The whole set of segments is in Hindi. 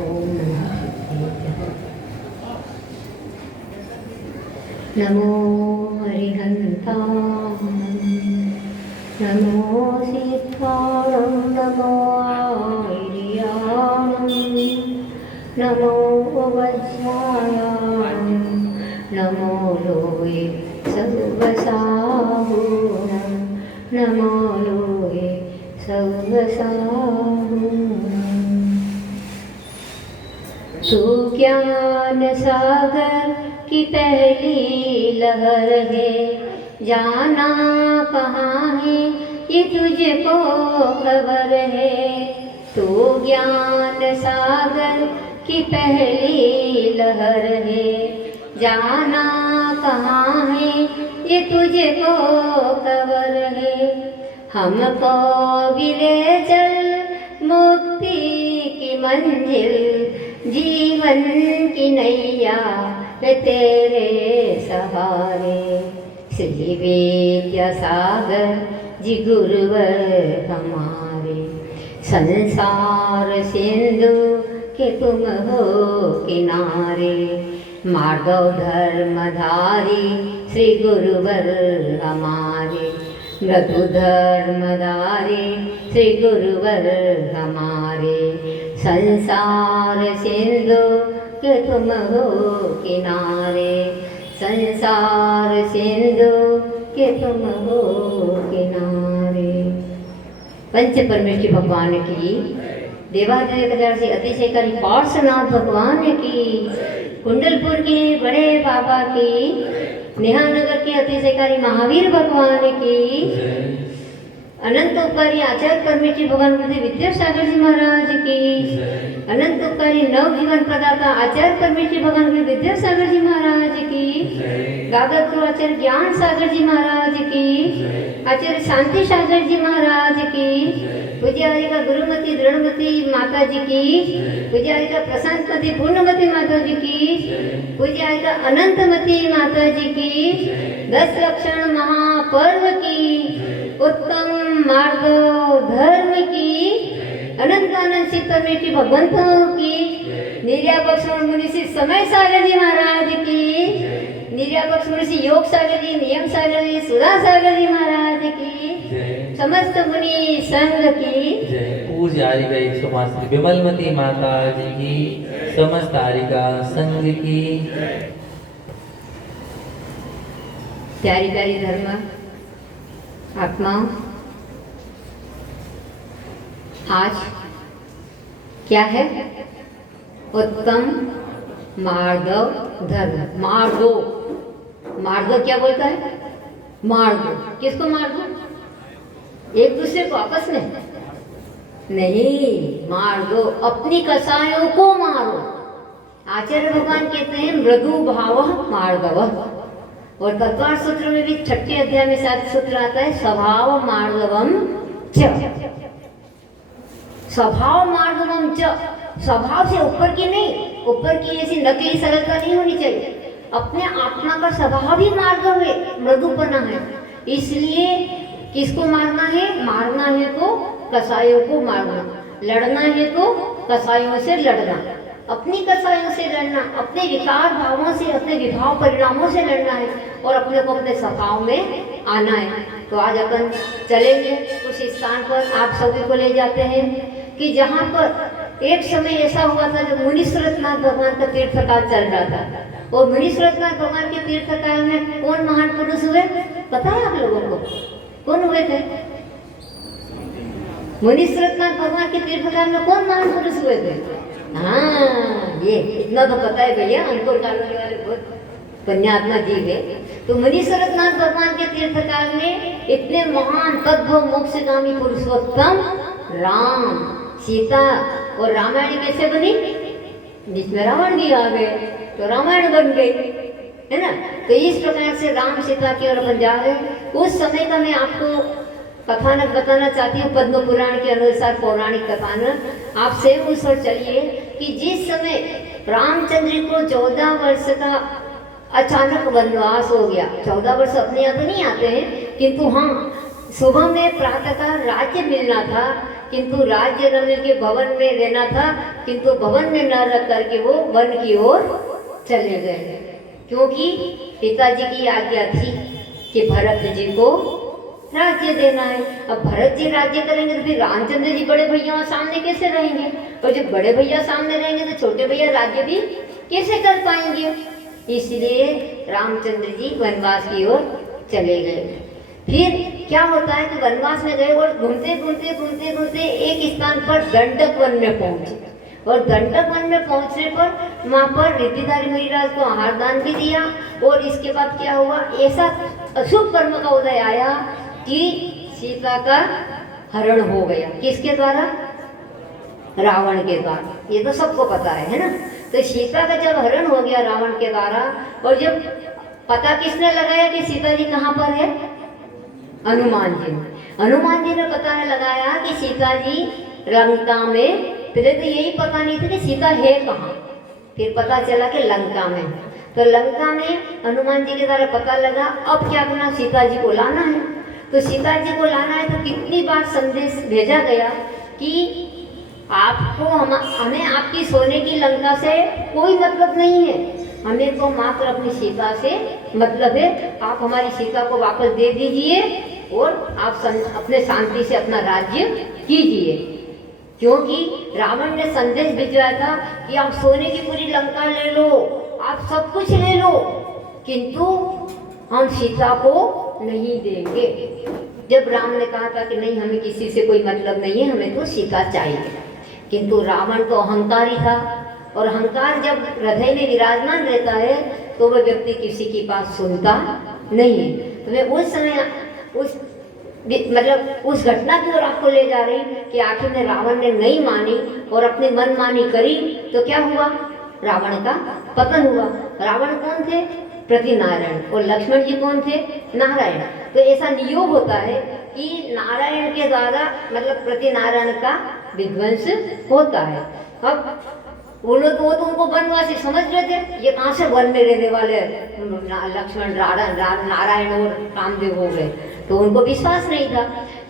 ओम नमः शिवाय। नमो हरिहन्तां नमो सीताणं नमो आर्याणं नमो वज्रायां नमो लोये सर्वसाहुणं नमो लोये सर्वसाहुणं। तू ज्ञान सागर की पहली लहर है, जाना कहाँ है ये तुझको खबर है। तू ज्ञान सागर की पहली लहर है, जाना कहाँ है ये तुझको खबर है। हमको भी ले चल मुक्ति की मंजिल, जीवन की नैया है तेरे सहारे। श्री विद्यासागर जी गुरुवर हमारे, संसार सिंधु के तुम हो किनारे। माधव धर्मधारी श्री गुरुवर हमारे, मृदु धर्मधारी श्री गुरुवर हमारे। संसार सिंधु के तुम हो किनारे, संसार सिंधु के तुम हो किनारे। पंच परमेश्वर भगवान की, देवादेव से अतिशयकारी पार्श्वनाथ भगवान की, कुंडलपुर के बड़े बाबा की, नेहानगर के अतिशयकारी महावीर भगवान की, अनंत उपकारी आचार्य परमेश्वर भगवान गुरुदेव विद्यासागर जी महाराज की, अनंत उपकारी नवजीवन प्रदाता आचार्य परमेश्वर भगवान गुरुदेव विद्यासागर जी महाराज की, गागर गुरु आचार्य ज्ञान सागर जी महाराज की, आचार्य शांति सागर जी महाराज की, पूज्यारिका गुरुमती दृढ़मती माता जी की, पूज्यारिका प्रशांतमती पूर्णमती माता जी की, पूज्यारिका अनंतमती माता जी की, 10 लक्षण महापर्व की, उत्तम मार्ग धर्म की, अनंत आनंद श्री परमेश्वर भगवंतों की, निर्यापक्ष मुनि श्री समय सागर जी महाराज की, निर्यापक्ष मुनि श्री योग सागर जी, नियम सागर जी, सुधा सागर जी महाराज की, समस्त मुनि संघ की, पूज्य आरिका 105 श्री विमलमती माता जी की, समस्त आरिका संघ की। प्यारी प्यारी धर्म आत्मा, आज क्या है? उत्तम मार्गव धर्म। मार्गो, मार्गो क्या बोलता है? मार्गो, किसको मार्गो? एक दूसरे को आपस में नहीं, मार्गो अपनी कसायों को मारो। आचार्य भगवान कहते हैं मृदु भाव मार्गव। और तत्वार सूत्र में भी 6ठे अध्याय में 7 सूत्र आता है, स्वभाव मार्गवम च। स्वभाव मार्गवम च, स्वभाव से ऊपर की नहीं, ऊपर की ऐसी नकली सरलता नहीं होनी चाहिए। अपने आत्मा का स्वभाव ही मार्गव है, मृदुपना है। इसलिए किसको मारना है? मारना है तो कसायों को मारना, लड़ना है तो कसायों से लड़ना, अपनी कसायों से लड़ना, अपने विकार भावों से, अपने विभाव परिणामों से लड़ना है और अपने को अपने स्वभाव में आना है। तो आज अपन चलेंगे उस स्थान पर, आप सभी को ले जाते हैं कि जहाँ पर एक समय ऐसा हुआ था जब मुनीश्वरनाथ भगवान का तीर्थकाल चल रहा था। और मुनीश्वरनाथ भगवान के तीर्थकाल में कौन महान पुरुष हुए पता है आप लोगों को? कौन हुए थे? मुनीश्वरनाथ भगवान के तीर्थकाल में कौन महान पुरुष हुए थे? हाँ, ये इतना तो पता है भैया, अंकुर कालोनी वाले बहुत पुण्यात्मा जीव है। तो मुनीश्वरनाथ भगवान के तीर्थकाल में इतने महान तद्भव मोक्षगामी पुरुषोत्तम राम, सीता और रामायण कैसे बनी? जिसमें रावण भी आ गए तो रामायण बन गई, है ना। तो इस प्रकार से राम सीता की ओर अपन जा रहे हैं। उस समय का मैं आपको कथानक बताना चाहती हूँ, पद्म पुराण के अनुसार पौराणिक कथानक। आप सेम उस ओर चलिए कि जिस समय रामचंद्र को 14 वर्ष का अचानक वनवास हो गया। 14 वर्ष अपने यहाँ तो नहीं आते हैं, किंतु हाँ, सुबह में प्रातःकाल राज्य मिलना था किंतु राज्य न मिल के भवन में रहना था, किंतु भवन में न रह करके वो वन की ओर चले गए, क्योंकि पिताजी की आज्ञा थी कि भरत जी को राज्य देना है। अब भरत जी राज्य करेंगे तो फिर रामचंद्र जी बड़े भैया सामने कैसे रहेंगे, और जब बड़े भैया सामने रहेंगे तो छोटे भैया राज्य भी कैसे कर पाएंगे। इसलिए रामचंद्र जी वनवास की ओर चले गए। फिर क्या होता है कि वनवास में गए और घूमते घूमते घूमते घूमते एक स्थान पर दंडक वन में पहुंचे, और दंडक वन में पहुंचने पर वहाँ पर रिद्धिधारी महाराज को आहार दान भी दिया। और इसके बाद क्या हुआ, ऐसा अशुभ कर्म का उदय आया कि सीता का हरण हो गया। किसके द्वारा? रावण के द्वारा। ये तो सबको पता है ना। तो सीता का जब हरण हो गया रावण के द्वारा, और जब पता किसने लगाया कि सीता जी कहाँ पर है? हनुमान जी ने। हनुमान जी ने पता लगाया कि सीता जी लंका में। पहले तो यही पता नहीं था कि सीता है कहाँ, फिर पता चला कि लंका में। तो लंका में हनुमान जी के द्वारा पता लगा। अब क्या करना, सीता जी को लाना है। तो सीता जी को लाना है तो कितनी बार संदेश भेजा गया कि आपको हमें आपकी सोने की लंका से कोई मतलब नहीं है, हमें तो मात्र अपनी सीता से मतलब है। आप हमारी सीता को वापस दे दीजिए और आप अपने शांति से अपना राज्य कीजिए। क्योंकि रावण ने संदेश भिजवाया था कि आप सोने की पूरी लंका ले लो, आप सब कुछ ले लो, किंतु हम सीता को नहीं देंगे। जब राम ने कहा था कि नहीं, हमें किसी से कोई मतलब नहीं है, हमें तो सीता चाहिए, किंतु रावण तो अहंकारी था, और अहंकार जब हृदय में विराजमान रहता है तो वह व्यक्ति किसी की बात सुनता नहीं है। तो मैं उस समय उस घटना की ओर आपको ले जा रही कि आखिर में रावण ने नहीं मानी और अपनी मनमानी करी तो क्या हुआ, रावण का पतन हुआ। रावण कौन थे? प्रतिनारायण। और लक्ष्मण जी कौन थे? नारायण। तो ऐसा नियोग होता है कि नारायण के द्वारा प्रतिनारायण का विध्वंस होता है। अब वो तो उनको वनवासी समझ रहे थे, ये कहाँ से वन में रहने वाले लक्ष्मण नारायण और रामदेव हो गए, तो उनको विश्वास नहीं था।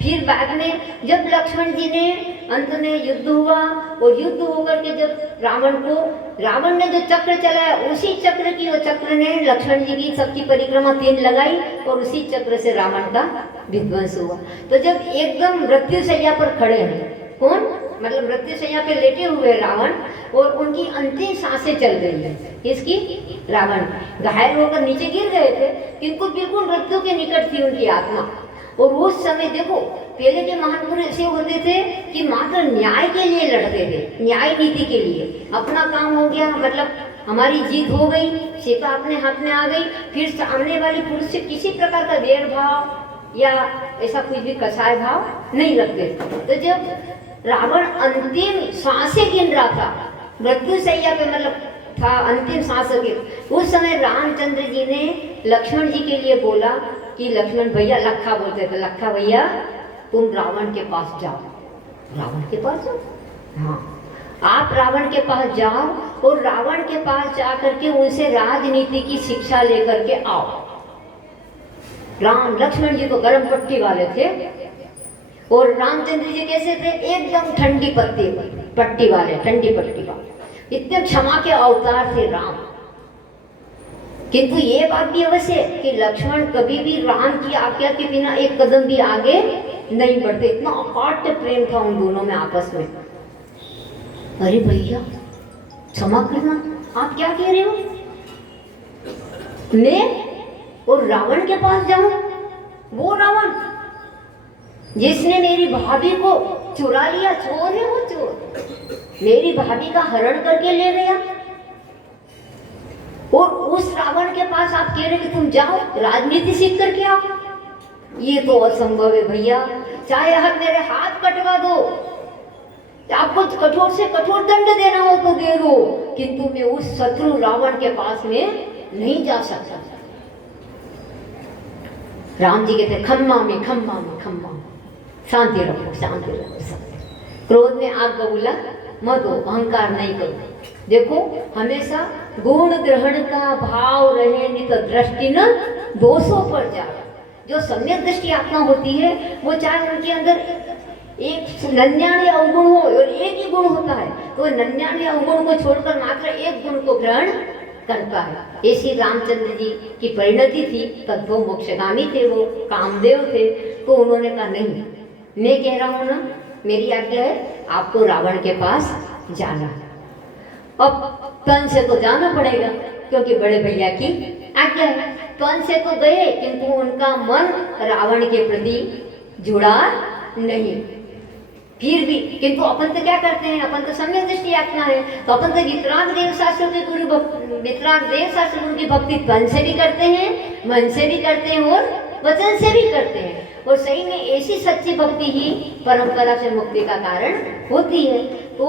फिर बाद में जब लक्ष्मण जी ने अंत में युद्ध हुआ, और युद्ध होकर के जब रावण ने जो चक्र चलाया, उसी चक्र की, वो चक्र ने लक्ष्मण जी की सबकी परिक्रमा 3 लगाई और उसी चक्र से रावण का विध्वंस हुआ। तो जब एकदम मृत्युशैया पर खड़े हैं, कौन? मृत्युशैया पे लेटे हुए रावण, और उनकी अंतिम सांसें चल रही है। किसकी? रावण। घायल होकर नीचे गिर गए थे, किंतु बिल्कुल मृत्यु के निकट थी उनकी आत्मा। और उस समय देखो, पहले के महान पुरुष ऐसे होते थे कि मात्र न्याय के लिए लड़ते थे, न्याय नीति के लिए। अपना काम हो गया, हमारी जीत हो गई, सीता अपने हाथ में आ गई, फिर सामने वाली पुरुष से किसी प्रकार का वैर भाव या ऐसा कुछ भी कसाय भाव नहीं रखते। तो जब रावण अंतिम सांसें गिन रहा था, मृत्युशैया पे था, अंतिम सांसों के, उस समय रामचंद्र जी ने लक्ष्मण जी के लिए बोला कि लक्ष्मण भैया, लखा बोलते थे, लखा भैया तुम रावण के पास जाओ। रावण के पास जाओ? हाँ, आप रावण के पास जाओ और रावण के पास जा करके उनसे राजनीति की शिक्षा लेकर के आओ। लक्ष्मण जी तो गर्म पट्टी वाले थे, और रामचंद्र जी कैसे थे? एकदम ठंडी पट्टी वाले, ठंडी पट्टी वाले। इतने क्षमा के अवतार थे राम। किंतु ये बात भी अवश्य है कि लक्ष्मण कभी भी राम की आज्ञा के बिना एक कदम भी आगे नहीं बढ़ते। इतना अपाट प्रेम था उन दोनों में आपस में। अरे भैया क्षमा करना, आप क्या कह रहे हो? मैं और रावण के पास जाऊं? वो रावण जिसने मेरी भाभी को चुरा लिया, चोर है वो, चोर। मेरी भाभी का हरण करके ले गया, और उस रावण के पास आप कह रहे कि तुम जाओ राजनीति सीख करके आओ? ये तो असंभव है भैया। चाहे आप मेरे हाथ कटवा दो, आपको कठोर से कठोर दंड देना हो तो दे दो, किंतु मैं उस शत्रु रावण के पास में नहीं जा सकता। राम जी कहते खम्मा में, खम्मा में, खम्मा में, शांति रखो, शांति रखो। क्रोध में आग बबूला मत हो, अहंकार नहीं करो। देखो, हमेशा गुण ग्रहण का भाव रहे, नित दृष्टि न दोषों पर जाए। जो सम्यक दृष्टि आत्मा होती है, वो चाहे उनके अंदर एक 99 अवगुण हो और एक ही गुण होता है, तो 99 अवगुण को छोड़कर मात्र एक गुण को ग्रहण करता है। ऐसी रामचंद्र जी की परिणति थी। तद्भव मोक्षगामी थे, वो कामदेव थे। तो उन्होंने कहा नहीं, मैं कह रहा हूँ ना, मेरी आज्ञा है, आपको रावण के पास जाना। अब तन से तो जाना पड़ेगा क्योंकि बड़े भैया की आज्ञा है। तन से तो गए, किंतु उनका मन रावण के प्रति जुड़ा नहीं। फिर भी किंतु अपन तो क्या करते हैं, अपन तो सम्यक दृष्टि आत्मा है, तो अपन तो वितराग देव शास्त्रों के गुरु, वितराग देव शास्त्र गुरु की भक्ति तन से भी करते हैं, मन से भी करते हैं और वचन से भी करते हैं। और सही में ऐसी सच्ची भक्ति ही परंपरा से मुक्ति का कारण होती है। तो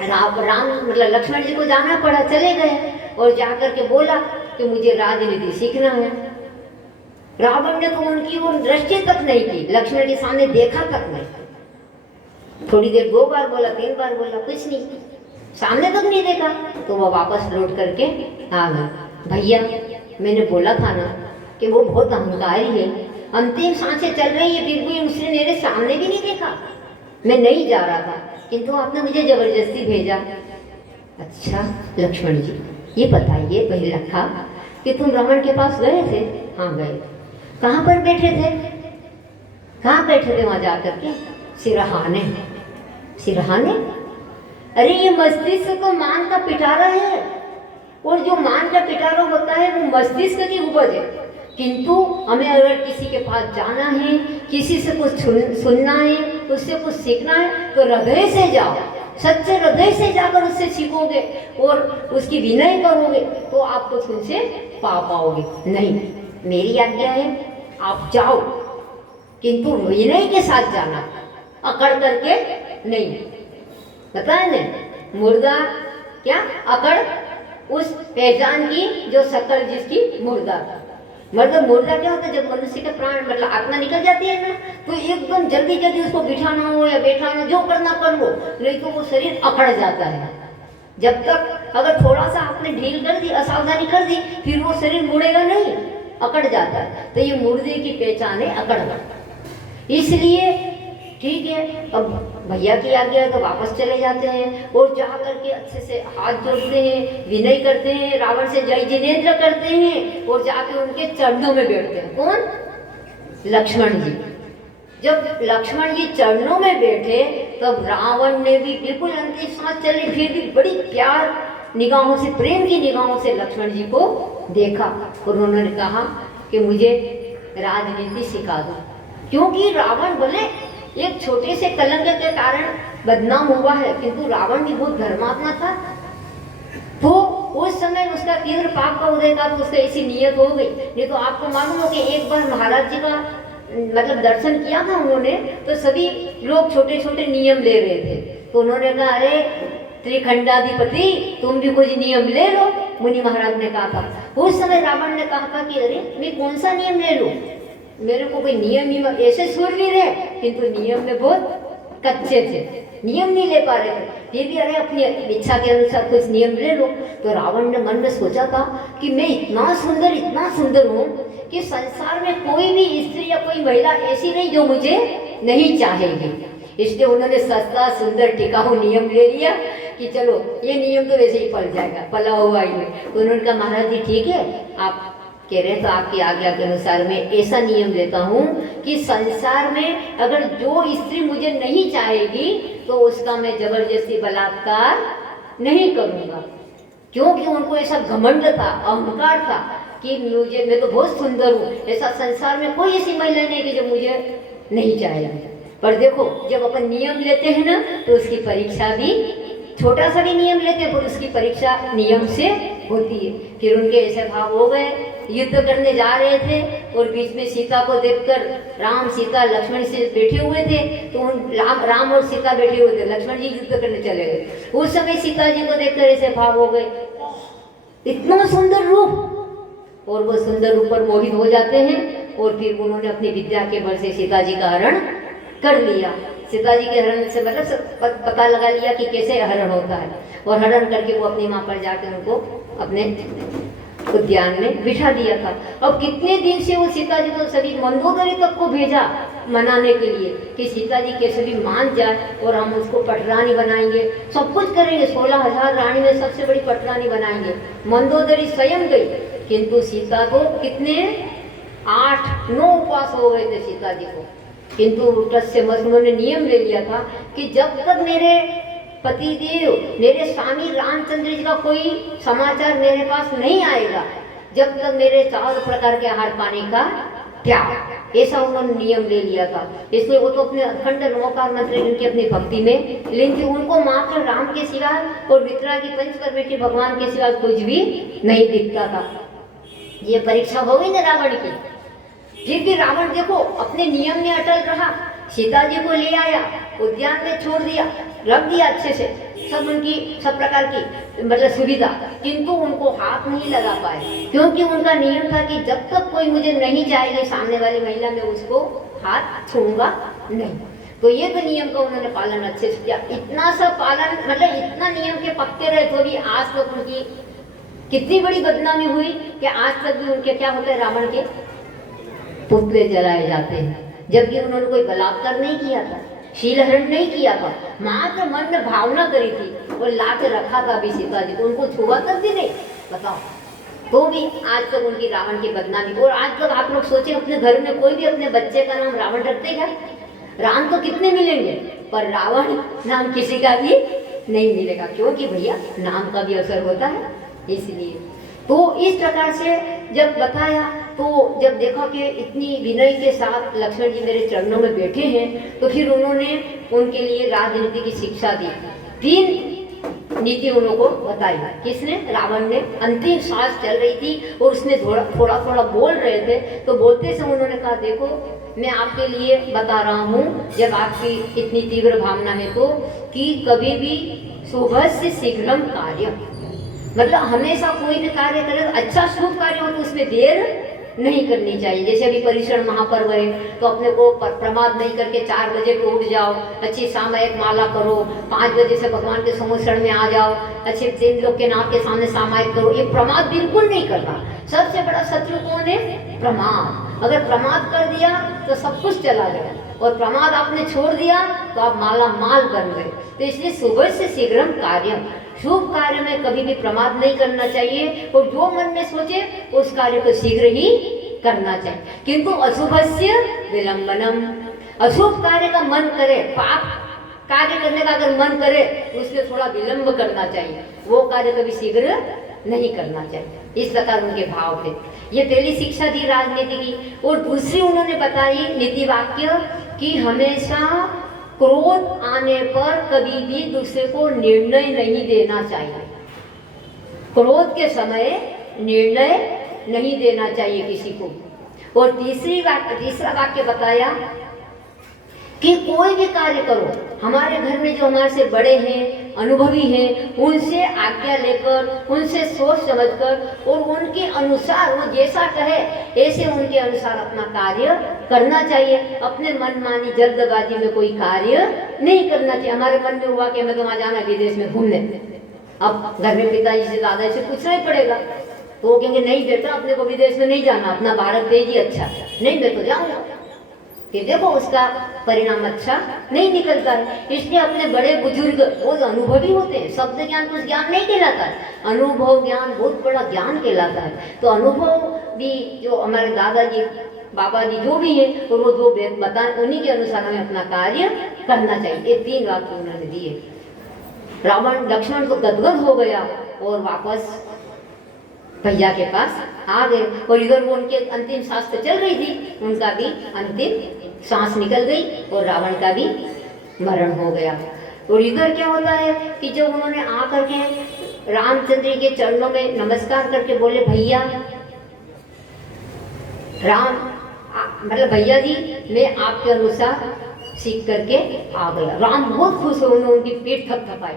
राम मतलब लक्ष्मण जी को जाना पड़ा, चले गए और जाकर के बोला कि मुझे राजनीति सीखना है। रावण ने तो उनकी वो दृष्टि तक नहीं की, लक्ष्मण के सामने देखा तक नहीं। थोड़ी देर 2 बार बोला, 3 बार बोला, कुछ नहीं, सामने तक नहीं देखा। तो वो वापस लौट करके आ गए। भैया मैंने बोला था ना कि वो बहुत अहंकारी है, अंतिम सांसें चल रही है, फिर भी उसने मेरे सामने भी नहीं देखा। मैं नहीं जा रहा था, किंतु आपने मुझे जबरदस्ती भेजा। अच्छा लक्ष्मण जी, ये बताइए पहले रखा कि तुम रावण के पास गए थे? हाँ गए। कहाँ पर बैठे थे? कहाँ बैठे थे वहाँ जाकर के? सिरहाने। सिरहाने? अरे ये मस्तिष्क तो मान का पिटारा है, और जो मान का पिटारा होता है वो मस्तिष्क की उपज है। किंतु हमें अगर किसी के पास जाना है, किसी से कुछ सुनना है, उससे कुछ सीखना है, तो हृदय से जाओ, सच्चे हृदय से जाकर उससे सीखोगे और उसकी विनय करोगे तो आप कुछ उनसे पा पाओगे। नहीं, मेरी आज्ञा है आप जाओ, किंतु विनय के साथ जाना, अकड़ करके नहीं। पता है ना, मुर्दा क्या अकड़ उस पहचान की जो शकल जिसकी मुर्दा। मतलब मुर्दा क्या होता है, जब मनुष्य का प्राण मतलब आत्मा निकल जाती है ना, तो एकदम जल्दी जल्दी उसको बिठाना हो या बैठाना, जो करना कर लो, नहीं तो वो शरीर अकड़ जाता है। जब तक अगर थोड़ा सा आपने ढील कर दी, असावधानी कर दी, फिर वो शरीर मुड़ेगा नहीं, अकड़ जाता है। तो ये मुर्दे की पहचान है अकड़ना। इसलिए ठीक है, अब भैया की आज्ञा है तो वापस चले जाते हैं और जा करके अच्छे से हाथ जोड़ते हैं, विनय करते हैं, रावण से जय जिनेन्द्र करते हैं और जाके उनके चरणों में बैठते हैं। कौन? लक्ष्मण जी। जब लक्ष्मण जी चरणों में बैठे तब रावण ने भी बिल्कुल अंतिम सांस चली, फिर भी बड़ी प्यार निगाहों से, प्रेम की निगाहों से लक्ष्मण जी को देखा और उन्होंने कहा कि मुझे राजनीति सिखा दो। क्योंकि रावण भले एक छोटे से कलंक के कारण बदनाम हुआ है, किंतु रावण भी बहुत धर्मात्मा था। तो उस समय उसका तीव्र पाप का उदय था, तो उसका ऐसी नियत हो गई। नहीं तो आपको मालूम हो कि एक बार महाराज जी का मतलब दर्शन किया था उन्होंने, तो सभी लोग छोटे छोटे नियम ले रहे थे। तो उन्होंने कहा अरे त्रिखंडाधिपति तुम भी कुछ नियम ले लो, मुनि महाराज ने कहा था। उस समय रावण ने कहा था कि अरे मैं कौन सा नियम ले लूं, मेरे को कोई नियम ही, ऐसे शूरवीर है किंतु नियम में बहुत कच्चे थे, नियम नहीं ले पा रहे थे। फिर भी अरे अपनी इच्छा के अनुसार कुछ नियम ले लो। तो रावण ने मन में सोचा था कि मैं इतना सुंदर हूँ कि संसार में कोई भी स्त्री या कोई महिला ऐसी नहीं जो मुझे नहीं चाहेगी। इसलिए उन्होंने सस्ता सुंदर टिकाऊ नियम ले लिया कि चलो ये नियम तो वैसे ही पल जाएगा, पला हुआ ही है। तो उन्होंने कहा महाराज जी ठीक है, आप कह रहे हैं तो आपकी आज्ञा के अनुसार मैं ऐसा नियम लेता हूँ कि संसार में अगर जो स्त्री मुझे नहीं चाहेगी तो उसका मैं जबरदस्ती बलात्कार नहीं करूँगा। क्योंकि उनको ऐसा घमंड था, अहंकार था कि मैं तो बहुत सुंदर हूँ, ऐसा संसार में कोई ऐसी महिला नहीं कि जो मुझे नहीं चाहेगी। पर देखो जब अपन नियम लेते हैं ना तो उसकी परीक्षा भी, छोटा सा भी नियम लेते हैं पर उसकी परीक्षा नियम से होती है। फिर उनके ऐसे भाव हो गए, युद्ध करने जा रहे थे और बीच में सीता को देखकर राम सीता लक्ष्मण से बैठे हुए थे, तो उन राम और सीता बैठे हुए थे, लक्ष्मण जी युद्ध करने चले गए। उस समय सीता जी को देखकर ऐसे भाव हो गए, इतना सुंदर रूप, और वो सुंदर रूप पर मोहित हो जाते हैं। और फिर उन्होंने अपनी विद्या के बल से सीता जी का हरण कर लिया। सीता जी के हरण से मतलब पता लगा लिया कि कैसे हरण होता है, और हरण करके वो अपनी माँ पर जाकर उनको अपने उद्यान में बिठा दिया था। अब कितने दिन से वो सीता जी को सभी मंदोदरी तक को भेजा मनाने के लिए कि सीता जी कैसे भी मान जाए और हम उसको पटरानी बनाएंगे, सब कुछ करेंगे, 16,000 रानी में सबसे बड़ी पटरानी बनाएंगे। मंदोदरी स्वयं गई, किंतु सीता को कितने 8-9 उपवास हो गए थे सीता जी को। किंतु उन्होंने नियम ले लिया था कि जब तक मेरे पतिदेव, मेरे स्वामी रामचंद्र जी का कोई समाचार मेरे पास नहीं आएगा, जब तक मेरे 4 प्रकार के आहार पानी का त्याग, ऐसा उन्होंने नियम ले लिया था। इसलिए वो तो अपने अखंड नमोकार मंत्र इनकी अपनी भक्ति में, लेकिन उनको मात्र राम के सिवा और वितरागी पंचपरमेष्ठी भगवान के सिवा कुछ भी नहीं दिखता था। ये परीक्षा हो गई ना रावण की। फिर भी रावण देखो अपने नियम में अटल रहा, सीता जी को ले आया, उद्यान में छोड़ दिया, रख दिया अच्छे से, सब उनकी सब प्रकार की मतलब सुविधा, किंतु उनको हाथ नहीं लगा पाए, क्योंकि उनका नियम था कि जब तक कोई मुझे नहीं चाहेगी सामने वाली महिला, में उसको हाथ छूऊंगा नहीं। तो ये तो नियम का उन्होंने पालन अच्छे से किया। इतना सा पालन, मतलब इतना नियम के पक्के रहे तो भी आज तक उनकी कितनी बड़ी बदनामी हुई कि आज तक भी उनके क्या होता है, रावण के पुतले जलाए जाते हैं, जबकि उन्होंने कोई बलात्कार नहीं किया था, शीलहरण नहीं किया था, मात्र मन में भावना करी थी और ला के रखा था अभी सीता जी को, उनको छुआ तक भी नहीं, बताओ। तो भी आज तक उनकी रावण की बदनामी। और आज तक आप लोग सोचें, अपने घर में कोई भी अपने बच्चे का नाम रावण रखते क्या? राम तो कितने मिलेंगे, पर रावण नाम किसी का भी नहीं मिलेगा, क्योंकि भैया नाम का भी असर होता है। इसलिए तो इस प्रकार से जब बताया, तो जब देखा कि इतनी विनय के साथ लक्ष्मण जी मेरे चरणों में बैठे हैं, तो फिर उन्होंने उनके लिए राजनीति की शिक्षा दी। 3 नीति उनको बताई। किसने? रावण ने। अंतिम सांस चल रही थी और उसने थोड़ा थोड़ा बोल रहे थे, तो बोलते समय उन्होंने कहा, देखो मैं आपके लिए बता रहा हूँ, जब आपकी इतनी तीव्र भावना है तो, कि कभी भी शुभ से शीघ्रम कार्य, मतलब हमेशा कोई भी कार्य करे, अच्छा शुभ कार्य हो तो उसमें देर नहीं करनी चाहिए। जैसे अभी परिश्रण महापर्व है, तो अपने को प्रमाद नहीं करके 4 बजे को उठ जाओ, अच्छी सामयिक माला करो, 5 बजे से भगवान के समोषण में आ जाओ, अच्छे 3 लोग के नाम के सामने सामयिक करो। ये प्रमाद बिल्कुल नहीं करना। सबसे बड़ा शत्रु कौन है? प्रमाद। अगर प्रमाद कर दिया तो सब कुछ चला गया, और प्रमाद आपने छोड़ दिया तो आप माला माल बन गए। तो इसलिए शुभ से शीघ्रम कार्य, शुभ कार्य में कभी भी प्रमाद नहीं करना चाहिए, और जो मन में सोचे उस कार्य को शीघ्र ही करना चाहिए। किंतु अशुभस्य विलंबनम, अशुभ कार्य का मन करे, पाप कार्य करने का अगर मन करे तो उसमें थोड़ा विलंब करना चाहिए, वो कार्य कभी शीघ्र नहीं करना चाहिए। इस प्रकार उनके भाव थे। ये पहली शिक्षा दी राजनीति की। और दूसरी उन्होंने बताई नीति वाक्य कि हमेशा क्रोध आने पर कभी भी दूसरे को निर्णय नहीं देना चाहिए। क्रोध के समय निर्णय नहीं देना चाहिए किसी को। और तीसरा वाक्य बताया कि कोई भी कार्य करो, हमारे घर में जो हमारे से बड़े हैं, अनुभवी हैं, उनसे आज्ञा लेकर, उनसे सोच समझकर और उनके अनुसार, वो जैसा कहे ऐसे उनके अनुसार अपना कार्य करना चाहिए। अपने मनमानी जल्दबाजी में कोई कार्य नहीं करना चाहिए। हमारे मन में हुआ कि हमें तो वहाँ जाना है विदेश में घूमने, अब घर में पिताजी से दादा से पूछना ही पड़ेगा, तो वो कहेंगे नहीं बेटा अपने को विदेश में नहीं जाना, अपना भारत देश ही अच्छा, नहीं मैं तो जाऊँगा। कि देखो उसका परिणाम अच्छा नहीं निकलता है। इसलिए अपने बड़े बुजुर्ग वो अनुभवी होते हैं। शब्द ज्ञान कुछ ज्ञान नहीं कहलाता है, अनुभव ज्ञान बहुत बड़ा ज्ञान कहलाता है। तो अनुभव भी जो हमारे दादाजी बाबा जी जो भी हैं, और वो जो बताएं उन्हीं के अनुसार हमें अपना कार्य करना चाहिए। ये 3 वाक्य उन्होंने दिए। रावण लक्ष्मण तो गदगद हो गया और वापस भैया के पास आ गए। और इधर वो उनके अंतिम सांस तो चल रही थी, उनका भी अंतिम सांस निकल गई और रावण का भी मरण हो गया। और इधर क्या होता है कि जब उन्होंने आकर के रामचंद्र के चरणों में नमस्कार करके बोले, भैया राम मतलब भैया जी मैं आपके अनुसार सीख करके आ गया। राम बहुत खुश हो, उन्होंने उनकी पीठ थपथपाई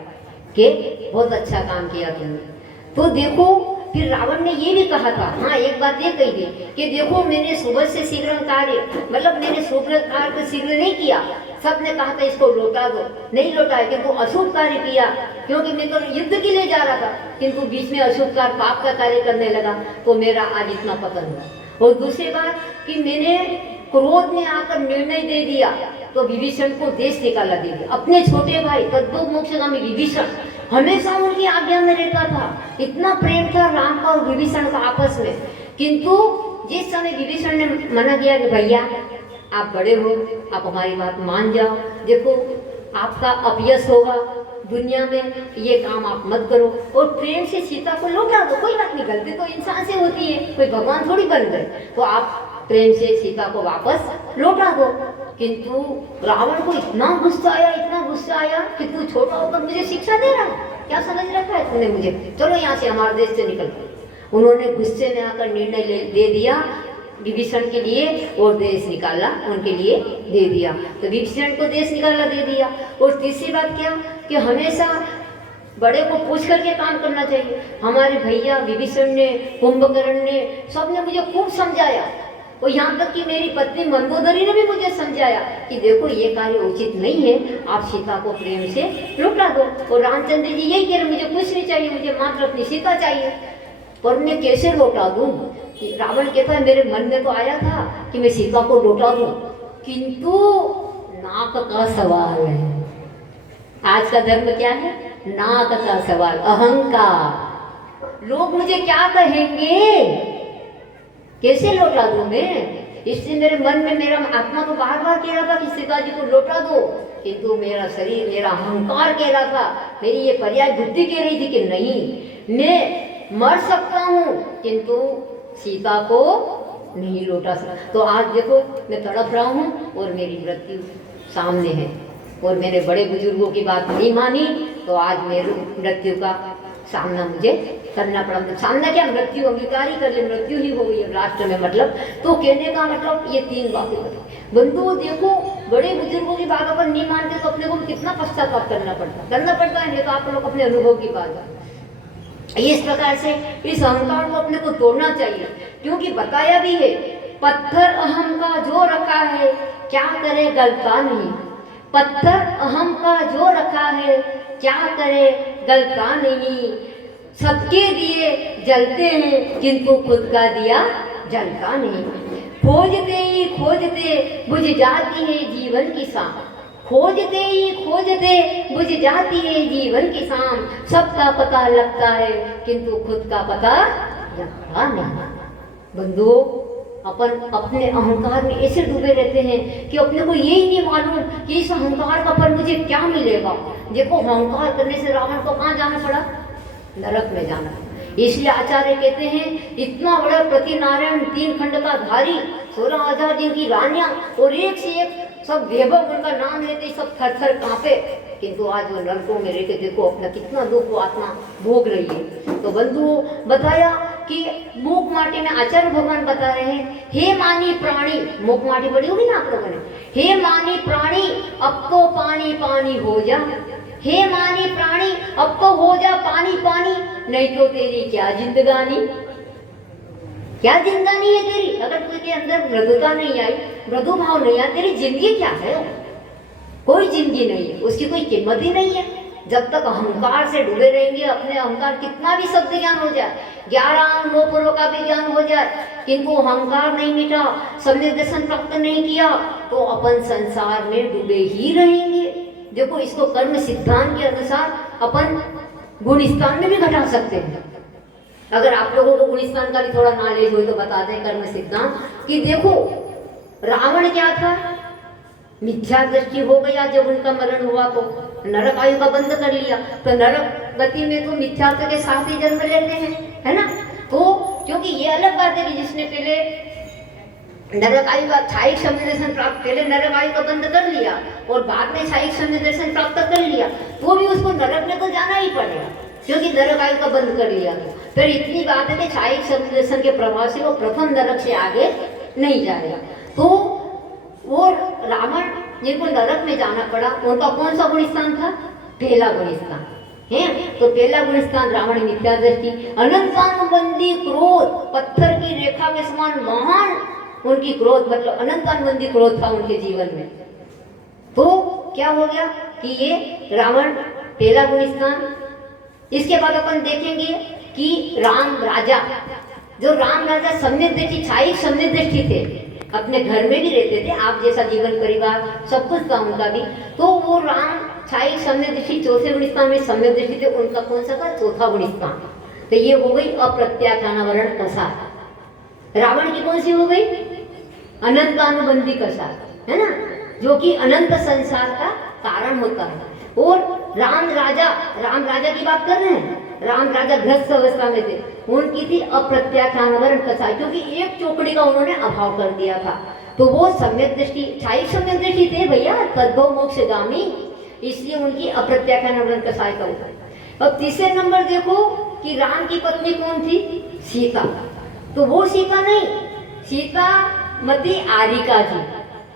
कि बहुत अच्छा काम किया तुमने। तो देखो फिर रावण ने ये भी कहा था, हाँ एक बात ये कही थी कि देखो मैंने सुबह से शीघ्र कार्य, मतलब मैंने शुभ कार्य शीघ्र नहीं किया, सबने कहा था इसको लौटा दो, नहीं लौटाया, किंतु अशुभ कार्य किया, क्योंकि मैं तो युद्ध के लिए जा रहा था, किंतु बीच में अशुभ कार्य पाप का कार्य करने लगा, तो मेरा आज इतना पतन हुआ। और दूसरी बात कि मैंने क्रोध में आकर निर्णय दे दिया, तो विभीषण को देश निकाला दे दिया। अपने छोटे भाई तद्दो मोक्षगामी विभीषण हमेशा उनकी आज्ञा में रहता था, इतना प्रेम था राम का और विभीषण का आपस में। किंतु जिस समय विभीषण ने मना किया कि भैया आप बड़े हो, आप हमारी बात मान जाओ, देखो आपका अपयश होगा दुनिया में, ये काम आप मत करो, और प्रेम से सीता को लौटा दो, कोई बात नहीं, गलती तो इंसान से होती है, कोई भगवान थोड़ी बन गए, तो आप प्रेम से सीता को वापस लौटा दो। किंतु रावण को इतना गुस्सा आया, इतना गुस्सा आया कि तू छोटा होकर मुझे शिक्षा दे रहा है, क्या समझ रखा है तूने मुझे, चलो यहाँ से हमारे देश से निकल। उन्होंने गुस्से में आकर निर्णय दे दिया विभीषण के लिए, और देश निकाला उनके लिए दे दिया, तो विभीषण को देश निकाला दे दिया। और तीसरी बात क्या कि हमेशा बड़े को पूछ करके काम करना चाहिए। हमारे भैया विभीषण ने, कुंभकर्ण ने, सबने मुझे खूब समझाया, और यहाँ तक कि मेरी पत्नी मंदोदरी ने भी मुझे समझाया कि देखो ये कार्य उचित नहीं है, आप सीता को प्रेम से लौटा दो। और रामचंद्र जी यही कह रहे, मुझे कुछ नहीं चाहिए, मुझे मात्र अपनी सीता चाहिए, पर मैं कैसे लौटा दूँ। रावण कहता है मेरे मन में तो आया था कि मैं सीता को लौटा दूँ, किंतु नाक का सवाल है। आज का धर्म क्या है? नाक का सवाल, अहंकार। लोग मुझे क्या कहेंगे, कैसे लौटा दूं मैं। इसलिए मेरे मन में, मेरा आत्मा तो बार बार कह रहा था कि सीता जी को लौटा दो, किंतु मेरा शरीर, मेरा अहंकार कह रहा था, मेरी ये पर्याय बुद्धि कह रही थी कि नहीं, मैं मर सकता हूँ किंतु सीता को नहीं लौटा सकता। तो आज देखो मैं तड़प रहा हूँ और मेरी मृत्यु सामने है, और मेरे बड़े बुजुर्गों की बात नहीं मानी, तो आज मेरी मृत्यु का सामना मुझे करना पड़ा। सामना क्या, मृत्यु अंगीकार ही कर ले, मृत्यु ही हो गई है लास्ट में। मतलब तो कहने का मतलब ये तीन बातें करी। बंधुओं देखो, बड़े बुजुर्गों की बातों पर नहीं मानते तो अपने को कितना पश्चाताप करना पड़ता है। नहीं तो आप लोग अपने अनुभव की बात है। इस प्रकार से इस अहंकार को अपने को तोड़ना चाहिए, क्योंकि बताया भी है, पत्थर अहम का जो रखा है क्या करे गलता नहीं। पत्थर अहम का जो रखा है क्या करे गलता नहीं। सबके दिए जलते हैं किंतु खुद का दिया जलता नहीं। खोजते ही खोजते बुझ जाती है जीवन की शाम। खोजते ही खोजते बुझ जाती है जीवन की शाम। सबका पता लगता है किंतु खुद का पता लगता नहीं। बंधुओं, अपन अपने अहंकार में ऐसे डूबे रहते हैं कि अपने को यही नहीं मालूम कि इस अहंकार का फल मुझे क्या मिलेगा। देखो, अहंकार करने से रावण को कहाँ जाना पड़ा? नरक में जाना। इसलिए आचार्य कहते हैं, इतना बड़ा प्रतिनारायण 3 खंड का धारी, 16,000 जिनकी रानियां, और एक से एक सब वैभव उनका नाम लेते सब थर थर कांपे, किंतु आज वो नरकों में रहकर देखो अपना कितना दुख वो आत्मा भोग रही है। तो बंधुओं, बताया कि मूक माटी में आचार्य भगवान बता रहे हैं, हे मानी प्राणी, मूक माटी पड़ी होगी ना आप लोगों ने, हे मानी प्राणी अब तो पानी पानी हो जा। हे मानी प्राणी अब तो हो जा पानी पानी, नहीं तो तेरी क्या जिंदगानी। क्या जिंदगानी है तेरी? अगर तुझे अंदर मृदुता नहीं आई, मृदु भाव नहीं आया, तेरी जिंदगी क्या है? कोई जिंदगी नहीं है, उसकी कोई कीमत ही नहीं है। जब तक अहंकार से डूबे रहेंगे, अपने अहंकार कितना भी शब्द ज्ञान हो जाए, 11 अंगों पूर्व का भी ज्ञान हो जाए, किंतु अहंकार नहीं मिटा, सम्यक दर्शन प्राप्त नहीं किया, तो अपन संसार में डूबे ही रहेंगे। देखो, इसको कर्म सिद्धांत के अनुसार अपन गुण स्थान में भी घटा सकते हैं। अगर आप लोगों को गुण स्थान का भी थोड़ा नॉलेज हो तो बता दें कर्म सिद्धांत कि देखो, रावण क्या था? मिथ्या दृष्टि हो गया जब उनका मरण हुआ तो नरक आयु का बंद कर लिया, तो नरक गति में तो मिथ्यात्व के साथ ही जन्म लेते हैं, है ना। तो क्योंकि ये अलग बात है कि जिसने पहले नरक आयु का क्षायिक शब्द दर्शन प्राप्त, पहले नरक आयु का बंद कर लिया और बाद में क्षायिक शब्द दर्शन प्राप्त कर लिया, तो भी उसको नरक में तो जाना ही पड़ेगा, क्योंकि नरक आयु का बंद कर लिया। फिर इतनी बात है कि क्षायिक शब्द दर्शन के प्रभाव से वो प्रथम नरक से आगे नहीं जाएगा। तो वो रावण जिनको नरक में जाना पड़ा, उनका कौन सा गुण स्थान था? पहला गुण स्थान है। तो पहला गुण स्थान रावण मिथ्या दृष्टि, अनंतानुबंधी क्रोध, पत्थर की रेखा के समान महान उनकी क्रोध, मतलब अनंतानुबंधी क्रोध था उनके जीवन में। तो क्या हो गया कि ये रावण पहला गुणस्थान। इसके बाद अपन देखेंगे कि राम राजा, जो राम राजा सम्यक दृष्टि, छाई सम्यक दृष्टि थे, अपने घर में भी रहते थे, आप जैसा जीवन परिवार सब कुछ था उनका भी। तो वो राम छाई सम्यक दृष्टि चौथे गुणस्थान में सम्यक दृष्टि थे, उनका कौन सा था? चौथा गुणस्थान। तो ये हो गई अप्रत्याख्यानावरण कसार। रावण की कौन सी हो गई? अनंतानुबंधी कसार, है ना, जो कि अनंत संसार का कारण होता है। और राम राजा की बात कर रहे हैं, राम राजा ग्रस्त अवस्था में थे, उनकी थी अप्रत्याख्यानावरण कसार, क्योंकि एक चौकड़ी का उन्होंने अभाव कर दिया था। तो वो सम्यक दृष्टि, छाई सम्यक दृष्टि थे भैया, तद्भव मोक्षगामी, इसलिए उनकी अप्रत्याख्यानावरण कसाय का होता। अब तीसरे नंबर देखो कि राम की पत्नी कौन थी? सीता। तो वो सीता नहीं, सीता मती आरिका जी,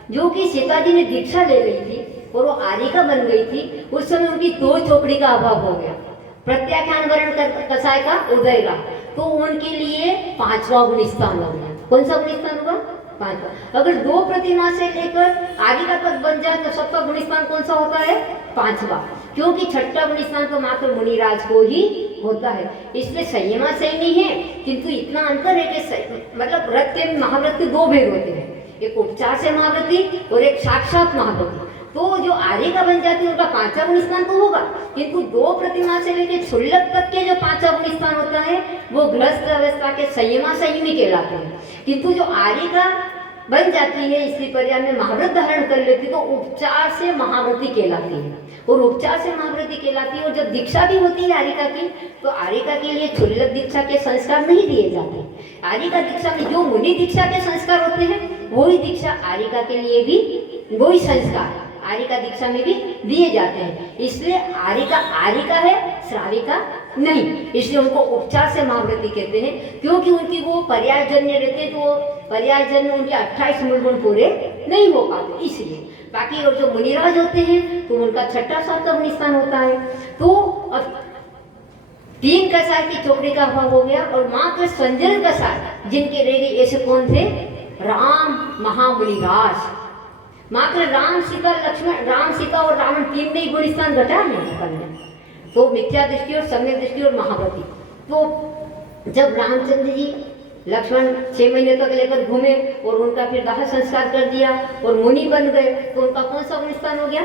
जो कि सीता जी ने दीक्षा ले ली थी और वो आरिका बन गई थी। उस समय उनकी दो चौकड़ी का अभाव हो गया, प्रत्याख्यान वर्ण कसाय का उदय रहा, तो उनके लिए पांचवा गुणस्थान हो गया। कौन सा गुणस्थान हुआ? पांचवा। अगर दो प्रतिमा से लेकर आरिका तक बन जाए तो सबका गुणस्थान कौन सा होता है? पांचवा, क्योंकि छठा गुणस्थान तो मात्र मुनिराज को ही होता है। इसमें संयमा सैनी है, किंतु इतना अंतर है कि मतलब व्रत के महाव्रत के दो भेद होते हैं, एक उपचार से महाव्रती और एक साक्षात महाव्रती। तो जो आरिका बन जाती है उनका पांचवा गुणस्थान तो होगा, किंतु दो प्रतिमा से लेकर क्षुल्लक तक के जो पांचवा गुणस्थान होता है वो गृहस्थ अवस्था के संयमा संयमी कहलाते हैं। किंतु जो आरिका बन जाती है, स्त्री पर्याय में महाव्रत धारण कर लेती तो उपचार से महाव्रती कहलाती है, और उपचार से महाव्रती कहलाती है। और जब दीक्षा भी होती है आरिका की, तो आरिका के लिए क्षुल्लक दीक्षा के संस्कार नहीं दिए जाते। आरिका दीक्षा में जो मुनि दीक्षा के संस्कार होते हैं वही दीक्षा आरिका के लिए भी, वही संस्कार आरिका दीक्षा में भी दिए जाते हैं। इसलिए आरिका है, श्राविका नहीं, इसलिए उनको उपचार से महाव्रती कहते हैं, क्योंकि उनकी वो पर्यायजन्य रहते हैं, तो पर्यायजन्य उनके 28 मूल गुण पूरे नहीं हो पाते। इसलिए बाकी और जो मुनिराज होते हैं तो उनका छठा सातवां गुणस्थान होता है। तो अब 3 कसार की चौकड़ी का अभाव हो गया, और मात्र संजन कसार जिनके रह गए ऐसे कौन थे? राम महामुनिराज। मात्र राम सीता लक्ष्मण, राम सीता और रावण 3 में ही गुणस्थान घटा है अपन ने, तो मिथ्या दृष्टि और सम्यक दृष्टि और महाव्रती। तो जब रामचंद्र जी लक्ष्मण 6 महीने तक लेकर घूमे और उनका फिर दाह संस्कार कर दिया और मुनि बन गए, तो उनका कौन सा गुणस्थान हो गया?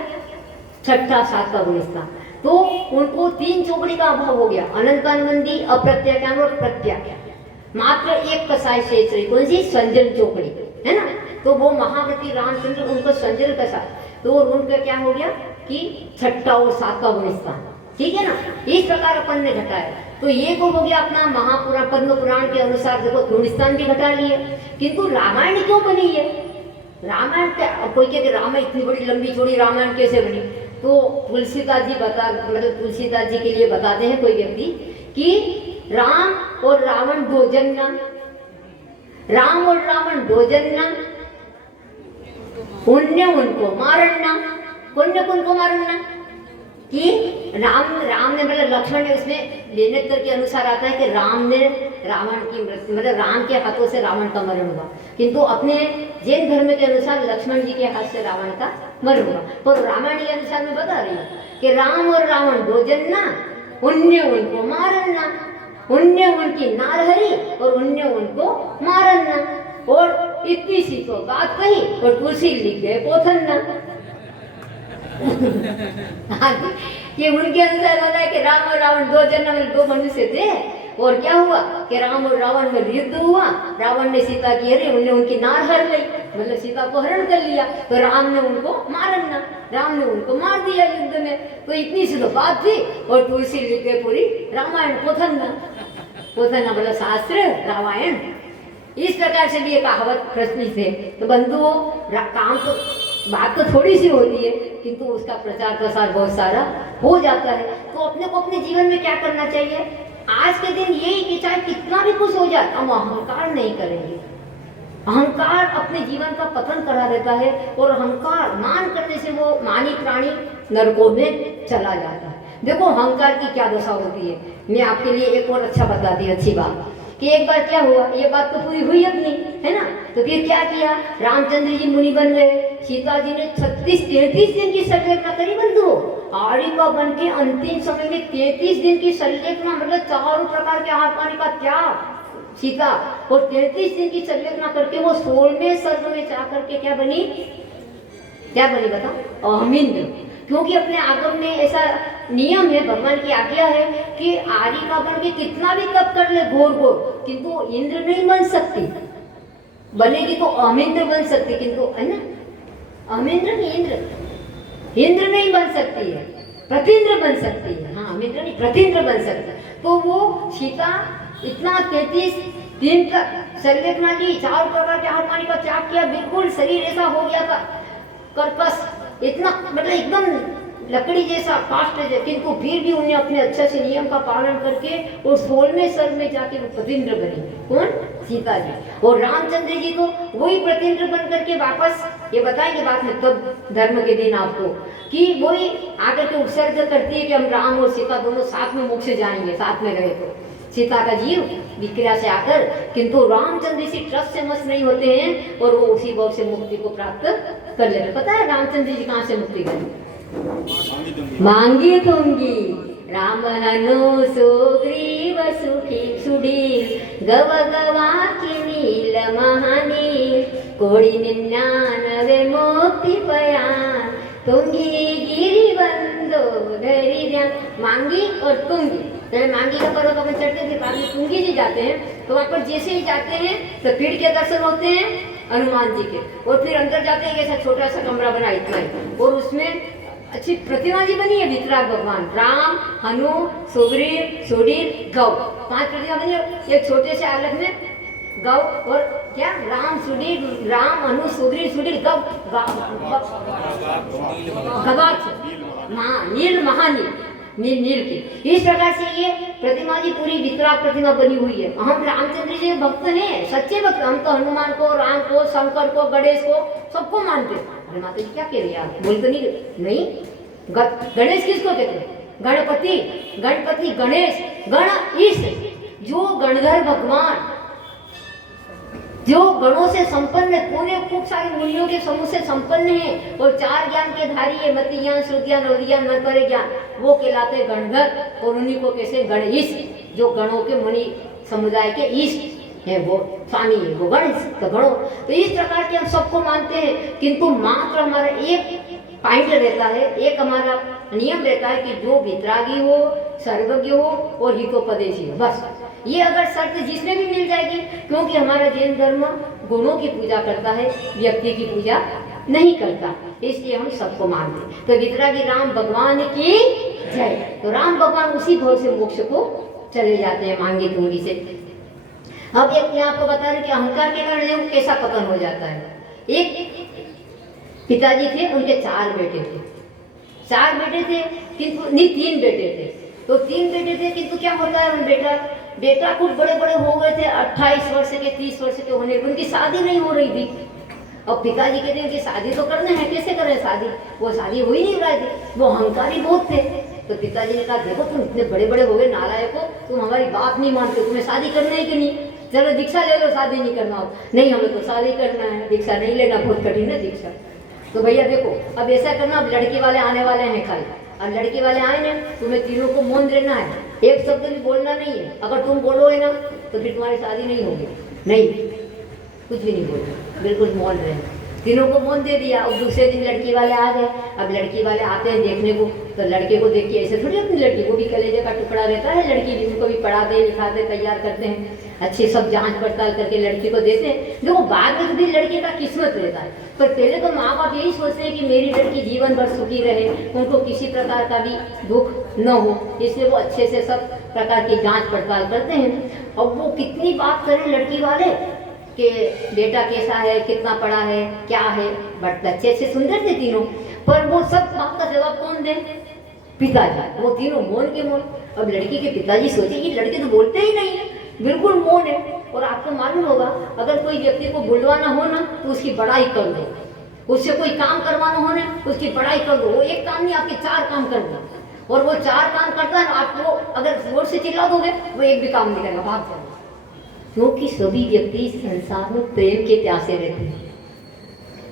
छठा सातवां गुणस्थान। तो उनको 3 चौकड़ी का अभाव हो गया, अनंतानुबंधी, अप्रत्याख्यान और प्रत्याख्यान। मात्र एक कसाय शेष रही, कौन सी? संजन चौकड़ी, है ना। तो वो महाव्रती रामचंद्र, उनको संजन कसाय, तो उनका क्या हो गया कि छठा और सातवां गुणस्थान, ठीक है ना। इस प्रकार अपन ने घटाया। तो ये तो हो गया अपना महापुराण, पद्म पुराण के अनुसार देखो गुणस्थान भी घटा लिए। किंतु रामायण क्यों बनी है? रामायण क्या, कोई कहते रामायण इतनी बड़ी लंबी चौड़ी रामायण कैसे बनी? तो तुलसीदास जी तुलसीदास जी के लिए बताते हैं कोई व्यक्ति कि राम और रावण दो जन्ना, राम और रावण दो जन्ना, पुण्य उनको मारना, पुण्य उनको मारना, कि राम ने मतलब लक्ष्मण ने, उसमें लेनेत्र के अनुसार आता है कि राम ने रावण की मृत्यु, मतलब राम के हाथों से रावण का मरण हुआ, किंतु अपने जैन धर्म के अनुसार लक्ष्मण जी के हाथ से रावण का मरण हुआ। पर रामायण के अनुसार मैं बता रही हूँ कि राम और रावण दो जन्ना, उन्य उनको मारना, उन्य उनकी नारहरी और उन्य उनको मारना। और इतनी सी तो बात कही और तुलसी लिख गए पोथन्ना। ये उनके अनुसार होता है कि राम और रावण दो जन्म में दो मनुष्य थे, और क्या हुआ कि राम और रावण में युद्ध हुआ, रावण ने सीता की हरी, उन्हें उनकी नार हर ली, मतलब सीता को हरण कर लिया, तो राम ने उनको मारना, राम ने उनको मार दिया युद्ध में। तो इतनी सी तो बात थी, और तुलसी लिख गए पूरी रामायण पोथन्ना। पोथन्ना मतलब शास्त्र रामायण। इस प्रकार से भी एक कहावत प्रचलित है। तो बंधुओं, काम तो बात तो थोड़ी सी होती है, किंतु उसका प्रचार प्रसार बहुत सारा हो जाता है। तो अपने को अपने जीवन में क्या करना चाहिए? आज के दिन यही कि चाहे कितना भी कुछ हो जाए, हम अहंकार नहीं करेंगे। अहंकार अपने जीवन का पतन करा देता है, और अहंकार मान करने से वो मानी प्राणी नरकों में चला जाता है। देखो अहंकार की क्या दशा होती है, मैं आपके लिए एक और अच्छा बताती हूँ, अच्छी बात कि एक बार क्या हुआ, ये बात तो पूरी हुई अपनी, है ना। तो फिर क्या किया, रामचंद्र जी मुनि बन गए, सीता जी ने 33 दिन की संलेखना करी बंधु। आरिका बन के अंतिम समय में 33 दिन की संलेखना, मतलब चारों प्रकार के आहार पानी का त्याग सीता, और 33 दिन की संलेखना करके वो 16वें सर्ग में जा करके क्या बनी बताओ? अहमिंद्र। क्योंकि अपने आगम में ऐसा नियम है, भगवान की आज्ञा है कि आरिका बन के कितना भी तप कर ले घोर घोर, किंतु इंद्र नहीं बन सकती। बनेगी तो अहमिंद्र बन सकती, किंतु है ना, अहमिंद्र नहीं, इंद्र नहीं बन सकती है, प्रतींद्र बन सकती है। हाँ, अहमिंद्र नहीं, प्रतींद्र बन सकती है। तो वो सीता इतना 33 दिन तक संलेखना ली, 4 प्रकार के आहार पानी का त्याग किया, बिल्कुल शरीर ऐसा हो गया था कर्कश, इतना मतलब एकदम लकड़ी जैसा काष्ठ है, किंतु फिर भी उन्हें अपने अच्छे से नियम का पालन करके और 16वें सर्ग में जाके वो प्रतींद्र बनी। कौन? सीता जी। और रामचंद्र जी को वही प्रतींद्र बन करके वापस, ये बताएंगे बाद में तब धर्म के दिन आपको, कि वही आकर के उत्सर्ग करती है कि हम राम और सीता दोनों साथ में मोक्ष जाएंगे, साथ में गए तो सीता का जीव विक्रिया से आकर, किंतु रामचंद्र इसी ट्रस्ट से मस्त नहीं होते हैं और वो उसी भाव से मुक्ति को प्राप्त कर लेते। पता है रामचंद्र जी कहाँ से मुक्ति गए? मांगी तुंगी राम हनु सुग्रीव सुखी सुडील गव गवा की नील महानील कोड़ी 99 मुक्ति पयान तुंगी गिरी बंदो धरी ध्यान। मांगी और तुंगी, पहले मांगी का पर्वत अपन चढ़ते थे, बाद में तुंगी जी जाते हैं, तो वहाँ पर जैसे ही जाते हैं तो पीड़ के दर्शन होते हैं हनुमान जी के, और फिर अंदर जाते हैं, ऐसा छोटा सा कमरा बना इतना ही, और उसमें अच्छी प्रतिमा जी बनी है, वितराग भगवान राम हनु सुग्रीव सुडीर गौ, 5 प्रतिमा बनी है। एक छोटे से आलक में गौ और क्या राम सुडीर, राम हनु सुग्रीव सुडीर गौ, नील महानील, नील की। इस प्रकार से ये प्रतिमा जी पूरी वितराग प्रतिमा बनी हुई है। हम रामचंद्र जी भक्त हैं, सच्चे भक्त। हम तो हनुमान को, राम को, शंकर को, गणेश को, सबको मानते हैं। अरे माता जी क्या कह रही है आप? बोल तो नहीं। गणेश किसको कहते हैं? गणपति, गणेश, गण ईश, जो गणधर भगवान, जो गणों से संपन्न है, पूरे खूब सारे मूल्यों के समूह से संपन्न है और 4 ज्ञान के धारी है, मति ज्ञान, श्रुति ज्ञान, नवि ज्ञान, मनपरे ज्ञान, वो कहलाते गणधर। और उन्हीं को कैसे गणेश, जो गणों के मुनि समुदाय के ईश है, वो स्वामी है, वो गणेश तो गणों। तो इस प्रकार के हम सबको मानते हैं, किंतु मात्र हमारा एक पॉइंट रहता है, एक हमारा नियम रहता है कि जो वितरागी हो, सर्वज्ञ हो और हितोपदेशी हो, बस ये अगर शर्त जिसमें भी मिल जाएगी। क्योंकि हमारा जैन धर्म गुणों की पूजा करता है, व्यक्ति की पूजा नहीं करता, इसलिए हम सबको मानते हैं। तो वितरागी राम भगवान की जय। तो राम भगवान उसी भाव से मोक्ष को चले जाते हैं, मांगी तुंगी से। अब एक मैं आपको बता रही कि अहंकार के कारण वो कैसा पतन हो जाता है। एक पिताजी थे, उनके 4 बेटे थे, 4 बेटे थे, किंतु नहीं 3 बेटे थे। तो 3 बेटे थे, किंतु क्या होता है, उन बेटा कुछ बड़े बड़े हो गए थे, 28 वर्ष के, 30 वर्ष के होने पर उनकी शादी नहीं हो रही थी। अब पिताजी कहते हैं उनकी शादी तो करना है, कैसे करें शादी? वो शादी हो ही नहीं रही थी, वो अहंकारी बहुत थे। तो पिताजी ने कहा देखो तुम इतने बड़े बड़े हो गए, नालायक हो, तुम हमारी बात नहीं मानते, तुम्हें शादी करना है कि नहीं? चलो दीक्षा ले लो, शादी नहीं करना हो। नहीं, हमें तो शादी करना है, दीक्षा नहीं लेना, बहुत कठिन है दीक्षा। तो भैया देखो अब ऐसा करना, अब लड़के वाले आने वाले हैं खाली, अब लड़के वाले आए ना, तुम्हें तीनों को मौन रहना है, एक शब्द भी बोलना नहीं है। अगर तुम बोलोगे ना तो फिर तुम्हारी शादी नहीं होगी। नहीं, कुछ भी नहीं बोलना, बिल्कुल मौन रहना। तीनों को मौन दे दिया। अब दूसरे दिन लड़की वाले आ गए। अब लड़की वाले आते हैं देखने को, तो लड़के को देख के ऐसे थोड़ी अपनी लड़की को भी कलेजे का टुकड़ा रहता है, लड़की भी उनको भी पढ़ाते लिखाते तैयार करते हैं, अच्छी सब जांच पड़ताल करके लड़की को देते हैं। देखो बाद में तो भी लड़के का किस्मत रहता है, पर पहले तो माँ बाप यही सोचते हैं कि मेरी लड़की जीवन भर सुखी रहे, उनको किसी प्रकार का भी दुख न हो, इसलिए वो अच्छे से सब प्रकार की जांच पड़ताल करते हैं। अब वो कितनी बात करें लड़की वाले कि बेटा कैसा है, कितना पढ़ा है, क्या है, बट अच्छे से सुंदर थे तीनों, पर वो सब बात का जवाब कौन दे? पिताजी। वो तीनों मौन के मौन। अब लड़की के पिताजी सोचे कि लड़के तो बोलते ही नहीं है, बिल्कुल मौन है। और आपको मालूम होगा अगर कोई व्यक्ति को बुलवाना हो ना तो उसकी बड़ाई कर दो, उससे कोई काम करवाना हो ना उसकी बड़ाई कर दो। वो एक काम नहीं आपके 4 काम कर दो, और वो 4 काम करता है। आपको अगर जोर से चिल्ला दोगे वो एक भी काम नहीं करेगा, भाग जाएगा। क्योंकि सभी व्यक्ति संसार में प्रेम के प्यासे रहते हैं,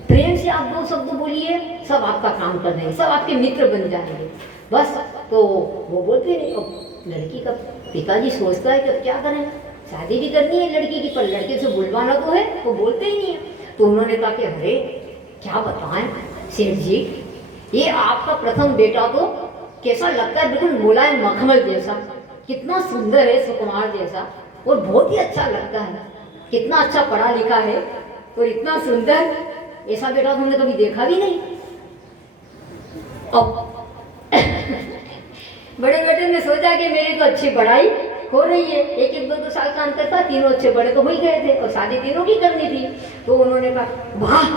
प्रेम से आप 2 शब्द बोलिए, सब आपका काम कर देंगे, सब आपके मित्र बन जाएंगे बस। तो वो बोलते नहीं। अब लड़की का पिताजी सोचता है कि अब क्या करें, शादी भी करनी है लड़की की, पर लड़के से बुलवाना तो है, वो बोलते ही नहीं है। तो उन्होंने कहा कि अरे क्या बताएं सेठ जी, ये आपका प्रथम बेटा तो कैसा लगता है, बिल्कुल मुलायम मखमल जैसा, कितना सुंदर है, सुकुमार जैसा, और बहुत ही अच्छा लगता है, कितना अच्छा पढ़ा लिखा है और इतना सुंदर, ऐसा बेटा तो हमने कभी देखा भी नहीं। अब बड़े बेटे ने सोचा कि मेरी तो अच्छी पढ़ाई हो रही है, 1-2 साल का अंतर था, तीनों अच्छे बड़े तो हो ही गए थे और शादी तीनों की करनी थी। तो उन्होंने कहा वाह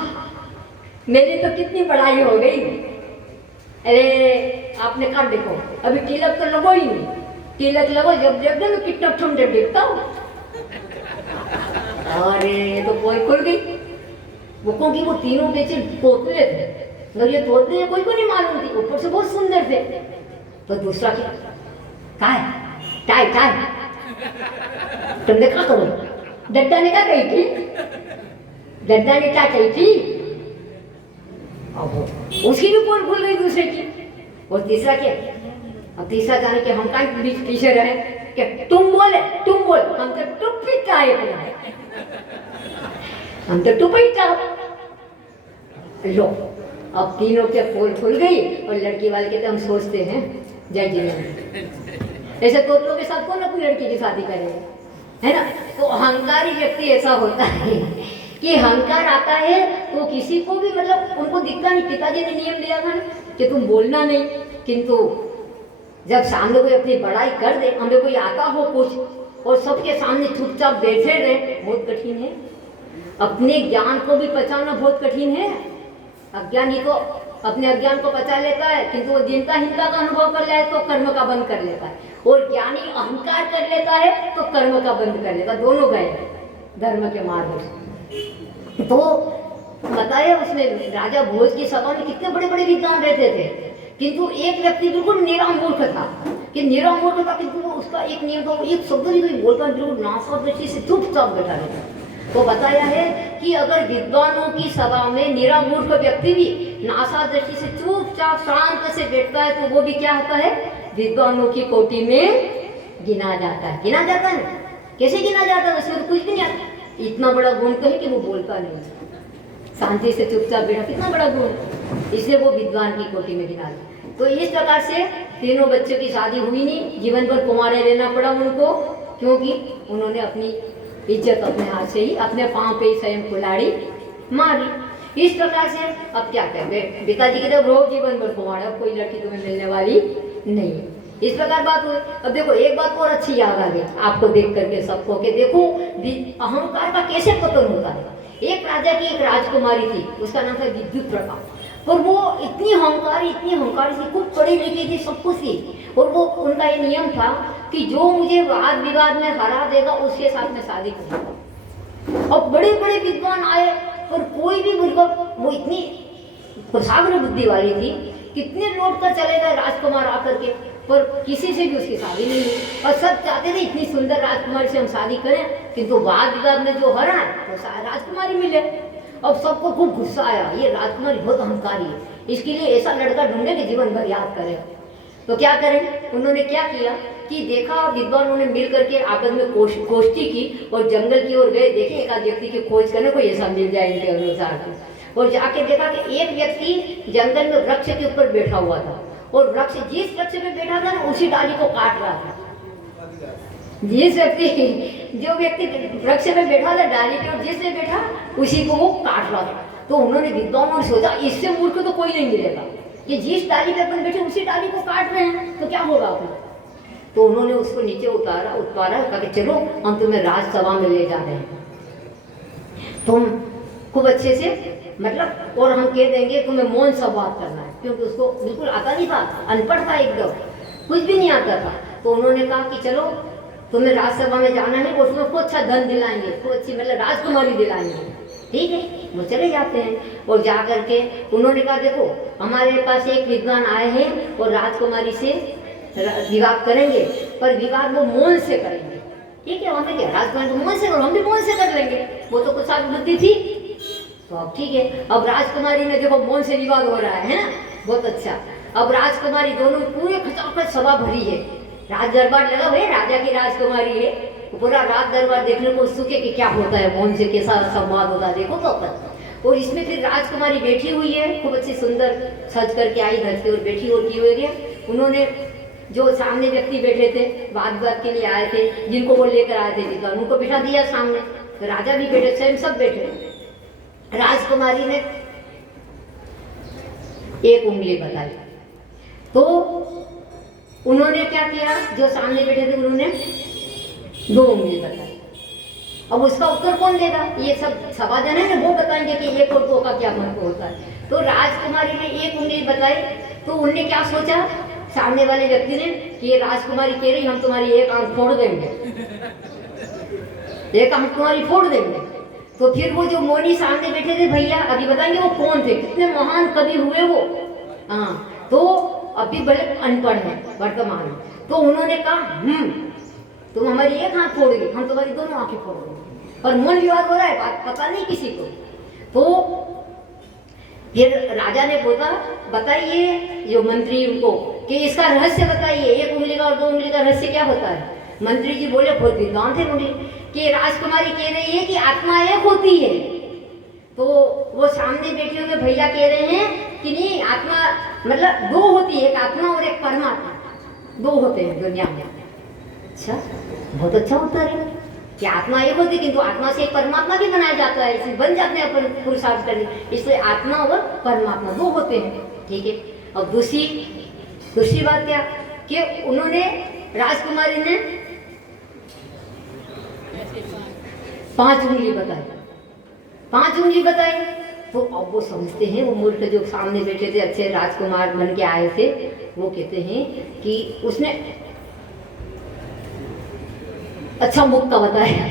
मेरी तो कितनी पढ़ाई हो गई। अरे आपने कहा देखो अभी तिलक तो लगो ही नहीं, तिलक लगो जब जब मैं कितना ठंडे देखता हूँ। अरे तो कोई खुल गई वो, क्योंकि वो तीनों बेचे तोतले थे, अगर ये तोतले कोई को नहीं मालूम थी, ऊपर से बहुत सुंदर थे। तो दूसरा क्या काय टाई टाई तुमने क्या करो, डड्डा ने क्या कही थी, डड्डा ने क्या कही थी, अब उसकी भी पोल खुल गई दूसरे की। और तीसरा क्या, अब तीसरा जाने के हम कहीं बीच पीछे रहे कि तुम बोल हम तो टुप ही टाए, हम तो टुप ही टाए। लो अब तीनों के पोल खुल गई और लड़की वाले कहते हम सोचते हैं जय जी। ऐसे तोतलों के साथ कौन अपनी लड़की की शादी करेगा, है ना। तो अहंकारी व्यक्ति ऐसा होता है कि अहंकार आता है तो किसी को भी मतलब उनको दिखता नहीं। पिताजी ने नियम दिया था ना कि तुम बोलना नहीं, किंतु जब सामने कोई अपनी बड़ाई कर दे, हमें कोई आता हो कुछ और सबके सामने चुपचाप बैठे रहे, बहुत कठिन है। अपने ज्ञान को भी पचाना बहुत कठिन है। अज्ञानी तो अपने अज्ञान को बचा लेता है, किंतु वो जिनका हिंसा का अनुभव कर ले तो कर्म का बंद कर लेता है, और ज्ञानी अहंकार कर लेता है तो कर्म का बंद कर लेता है। दोनों गए धर्म के मार्ग से। तो बताया उसमें राजा भोज की सभा में कितने बड़े बड़े विद्वान रहते थे, किंतु एक व्यक्ति बिल्कुल निरामूर्ख था कि निरामूर्ख था, किंतु वो उसका एक नियम था, एक शब्द भी कोई बोलता बिल्कुल नासा दृष्टि से चुपचाप बैठा रहता। तो बताया है कि अगर विद्वानों की सभा में निरामूर्ख व्यक्ति भी नासा दृष्टि से चुपचाप शांत से बैठता है तो वो भी क्या होता है, विद्वानों की कोटि में गिना जाता है। गिना जाता है ना, कैसे गिना जाता है, उसमें तो कुछ भी नहीं आता। इतना बड़ा गुण तो है कि वो बोलता नहीं, शांति से चुपचाप बैठा, कितना बड़ा गुण, इसलिए वो विद्वान की कोटि में गिना जाता। तो इस प्रकार से तीनों बच्चों की शादी हुई नहीं, जीवन भर कुमारे रहना पड़ा उनको, क्योंकि उन्होंने अपनी इज्जत अपने हाथ से ही, अपने पांव पे ही स्वयं कुल्हाड़ी मारी। इस प्रकार से अब क्या करें, पिताजी की जब रोज जीवन भर कुमार, अब कोई लड़की तुम्हें मिलने वाली नहीं। इस प्रकार बात हुई। अब देखो एक बात और अच्छी याद आ गई आपको देख करके सबको, कि देखो अहंकार का कैसे पतन होता है। एक राजा की एक राजकुमारी थी, उसका नाम था विद्युत प्रभा, और वो इतनी अहंकारी थी, खूब पढ़ी लिखी थी, सब कुछ थी, और वो उनका ये नियम था कि जो मुझे वाद विवाद में हरा देगा उसके साथ में शादी करूंगा। और बड़े बड़े विद्वान आए और कोई भी वो इतनी कुशाग्र बुद्धि वाली थी, कितने लौट कर चले गए राजकुमार आकर के, पर किसी से भी उसकी शादी नहीं हुई। और सब चाहते थे इतनी सुंदर राजकुमारी से हम शादी करें, किंतु वाद विवाद में जो हरा तो राजकुमारी मिले। अब सबको खूब गुस्सा आया, ये राजकुमारी बहुत अहंकारी है, इसके लिए ऐसा लड़का ढूंढे कि जीवन भर याद करे। तो क्या करें, उन्होंने क्या किया कि देखा विद्वानों ने मिल करके आपस में गोष्ठी की और जंगल की ओर गए, देखे एक व्यक्ति की खोज करने कोई ऐसा मिल जाए इनके अनुसार। और जाके देखा कि एक व्यक्ति जंगल में वृक्ष के ऊपर बैठा हुआ था, और वृक्ष जिस वृक्ष पे बैठा था ना उसी डाली को काट रहा था। जो व्यक्ति वृक्ष में बैठा था डाली के, और जिससे बैठा उसी को वो काट रहा था। तो उन्होंने विद्वानों ने सोचा इससे मूर्ख तो कोई नहीं मिलेगा, कि जिस डाली पे अपन बैठे उसी डाली को काट रहे हैं तो क्या होगा अपना। तो उन्होंने उसको नीचे उतारा, कहा कि चलो हम तुम्हें राजसभा में ले जा रहे हैं, तुम खूब अच्छे से मतलब, और हम कह देंगे तुम्हें मौन संवाद करना है, क्योंकि उसको बिल्कुल आता नहीं था, अनपढ़ था एकदम, कुछ भी नहीं आता था। तो उन्होंने कहा कि चलो तुम्हें राजसभा में जाना है और तुम्हें खूब अच्छा धन दिलाएंगे, खूब अच्छी मतलब राजकुमारी दिलाएंगे। ठीक है, वो चले जाते हैं। और जा करके उन्होंने कहा देखो हमारे पास एक विद्वान आए हैं और राजकुमारी से विवाद करेंगे, पर विवाद वो मौन से करेंगे। ठीक है, हमें क्या राजकुमारी को मौन से करो, हम भी मौन से कर लेंगे, वो तो कुछ बुद्धि थी। तो अब ठीक है, अब राजकुमारी ने देखो मौन से विवाद हो रहा है ना, बहुत अच्छा। अब राजकुमारी दोनों पूरे खचाखच सभा भरी है, राज दरबार लगा हुआ है, राजा की राजकुमारी है, तो पूरा राज दरबार देखने को उत्सुक है कि क्या होता है, मौन से कैसा संवाद होता है, देखो तो अपन। और इसमें फिर राजकुमारी बैठी हुई है, खूब अच्छी सुंदर सज करके आई धज के और बैठी होती हुई है। उन्होंने जो सामने व्यक्ति बैठे थे बात के लिए आए थे, जिनको वो लेकर आए थे विद्वान, उनको बिठा दिया सामने, तो राजा भी बैठे, स्वयं सब बैठे। राजकुमारी ने एक उंगली बताई, तो उन्होंने क्या किया, जो सामने बैठे थे उन्होंने 2 उंगली बताई। अब उसका उत्तर कौन देगा, ये सब सभाजन है ना, वो बताएंगे कि एक और 2 का क्या महत्व होता है। तो राजकुमारी ने 1 उंगली बताई, तो उनने क्या सोचा सामने वाले व्यक्ति ने कि ये राजकुमारी कह रही हम तुम्हारी एक आंख फोड़ देंगे, एक आंख तुम्हारी फोड़ देंगे। तो फिर वो जो मौनी सामने बैठे थे भैया, अभी बताएंगे वो कौन थे, कितने महान कवि हुए वो, हाँ, तो अभी बड़े अनपढ़ है वर्तमान में, तो उन्होंने कहा तुम हमारी एक आंख फोड़ोगी, हम तुम्हारी दोनों आंखें फोड़ोगे। और मौन विवाद हो रहा है, बात पता नहीं किसी को। तो फिर राजा ने बोला बताइए जो मंत्री उनको कि इसका रहस्य बताइए, 1 उंगली का और 2 उंगली का रहस्य क्या होता है। मंत्री जी बोले, बहुत विद्वान थे मुझे, कि राजकुमारी कह रही है कि आत्मा एक होती है। तो वो सामने बैठे हुए भैया कह रहे हैं कि नहीं, आत्मा मतलब 2 होती है, एक आत्मा और एक परमात्मा, 2 होते हैं दुनिया में। अच्छा, बहुत अच्छा उत्तर है कि आत्मा एक होती है, किंतु आत्मा से एक परमात्मा भी बनाया जाता है, इसलिए बन जाते हैं अपन पुरुषार्थ करने, इसलिए आत्मा और परमात्मा 2 होते हैं। ठीक है, अब दूसरी बात क्या कि उन्होंने राजकुमारी ने 5 उंगली बताई, 5 उंगली बताई। तो अब वो समझते हैं, वो मूर्ख जो सामने बैठे थे अच्छे राजकुमार बन के आए थे, वो कहते हैं कि उसने अच्छा मुक्का बताया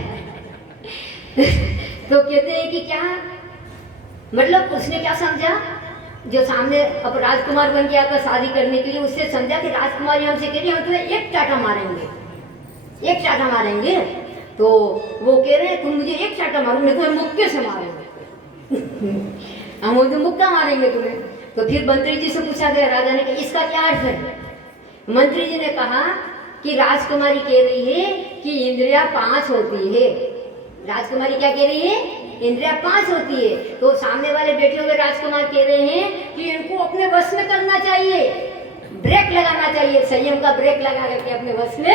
तो कहते हैं कि क्या मतलब उसने क्या समझा, जो सामने अब राजकुमार बन के आता शादी करने के लिए, उससे समझा कि राजकुमारी हमसे कह रही है हम तुम्हें एक चाटा मारेंगे, एक चाटा मारेंगे। तो वो कह रहे हैं तुम मुझे एक चाटा मारो, मैं तुम्हें मुक्के से मारेंगे हम मुझे मुक्का मारेंगे तुम्हें। तो फिर मंत्री जी से पूछा गया राजा ने कि इसका क्या अर्थ है। मंत्री जी ने कहा कि राजकुमारी कह रही है कि इंद्रिया 5 होती है। राजकुमारी क्या कह रही है, इंद्रिया 5 होती है। तो सामने वाले बैठे हुए राजकुमार कह रहे हैं कि इनको अपने वश में करना चाहिए, ब्रेक लगाना चाहिए, संयम का ब्रेक लगा करके अपने वश में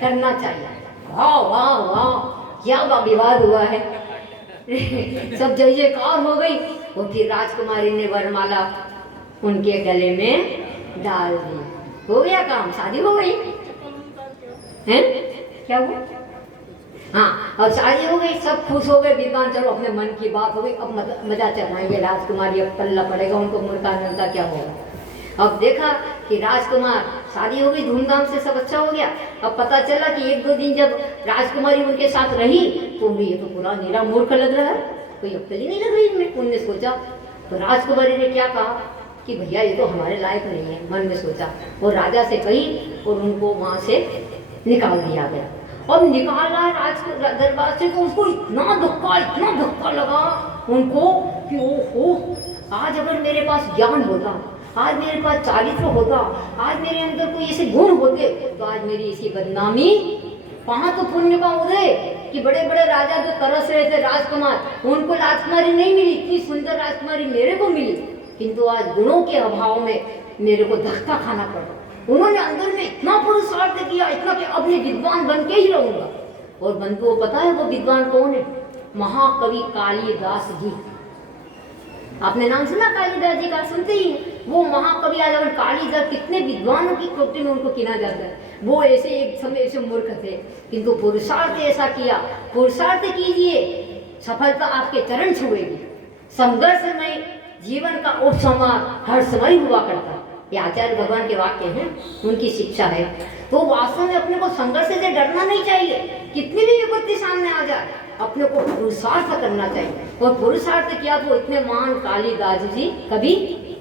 करना चाहिए। वाह वाह वाह, क्या विवाद हुआ है सब जय जयकार हो गई। और फिर राजकुमारी ने वरमाला उनके गले में डाल दी, हो गया काम, शादी हो गई है। क्या हुआ, हाँ, अब शादी हो गई, सब खुश हो गए विद्वान, चलो अपने मन की बात हो गई, अब मजा चलाएंगे। राजकुमारी अब पल्ला पड़ेगा उनको, मुर्खानंद का क्या होगा। अब देखा कि राजकुमार शादी हो गई धूमधाम से, सब अच्छा हो गया। अब पता चला कि 1-2 दिन जब राजकुमारी उनके साथ रही तो ये तो पूरा नीरा मूर्ख लग रहा है, कोई अक्ल ही नहीं लग रही इनमें। उनने सोचा, तो राजकुमारी ने क्या कहा कि भैया ये तो हमारे लायक नहीं है, मन में सोचा। वो राजा से कही और उनको वहाँ से निकाल दिया गया। अब निकाला राज दरबार से, तो उसको इतना धक्का लगा उनको कि ओहो, आज अगर मेरे पास ज्ञान होता, आज मेरे पास चारित्र होता, आज मेरे अंदर कोई ऐसे गुण होते, तो आज मेरी ऐसी बदनामी, वहां तो पुण्य का उदय कि बड़े बड़े राजा जो तरस रहे थे राजकुमार, उनको राजकुमारी नहीं मिली, इतनी सुंदर राजकुमारी मेरे को मिली, किंतु आज गुणों के अभाव में मेरे को धक्का खाना पड़ा। उन्होंने अंदर में इतना पुरुषार्थ किया, इतना कि अब मैं विद्वान बन के ही रहूंगा। और बंधुओं पता है वो विद्वान कौन है, महाकवि कालिदास जी। आपने नाम सुना कालिदास जी का, सुनते ही हैं। वो महाकवि आज कालिदास, कितने विद्वानों की कोटि में उनको गिना जाता है। वो ऐसे एक समय ऐसे मूर्ख थे, किंतु पुरुषार्थ ऐसा किया। पुरुषार्थ कीजिए, सफलता आपके चरण छुएगी। संघर्षमय जीवन का उपसंहार हर समय हुआ करता है, ये आचार्य भगवान के वाक्य हैं, उनकी शिक्षा है। तो वास्तव में अपने को संघर्ष से डरना नहीं चाहिए, कितनी भी विपत्ति सामने आ जाए, अपने को पुरुषार्थ करना चाहिए। और पुरुषार्थ किया तो इतने महान कालिदास जी कभी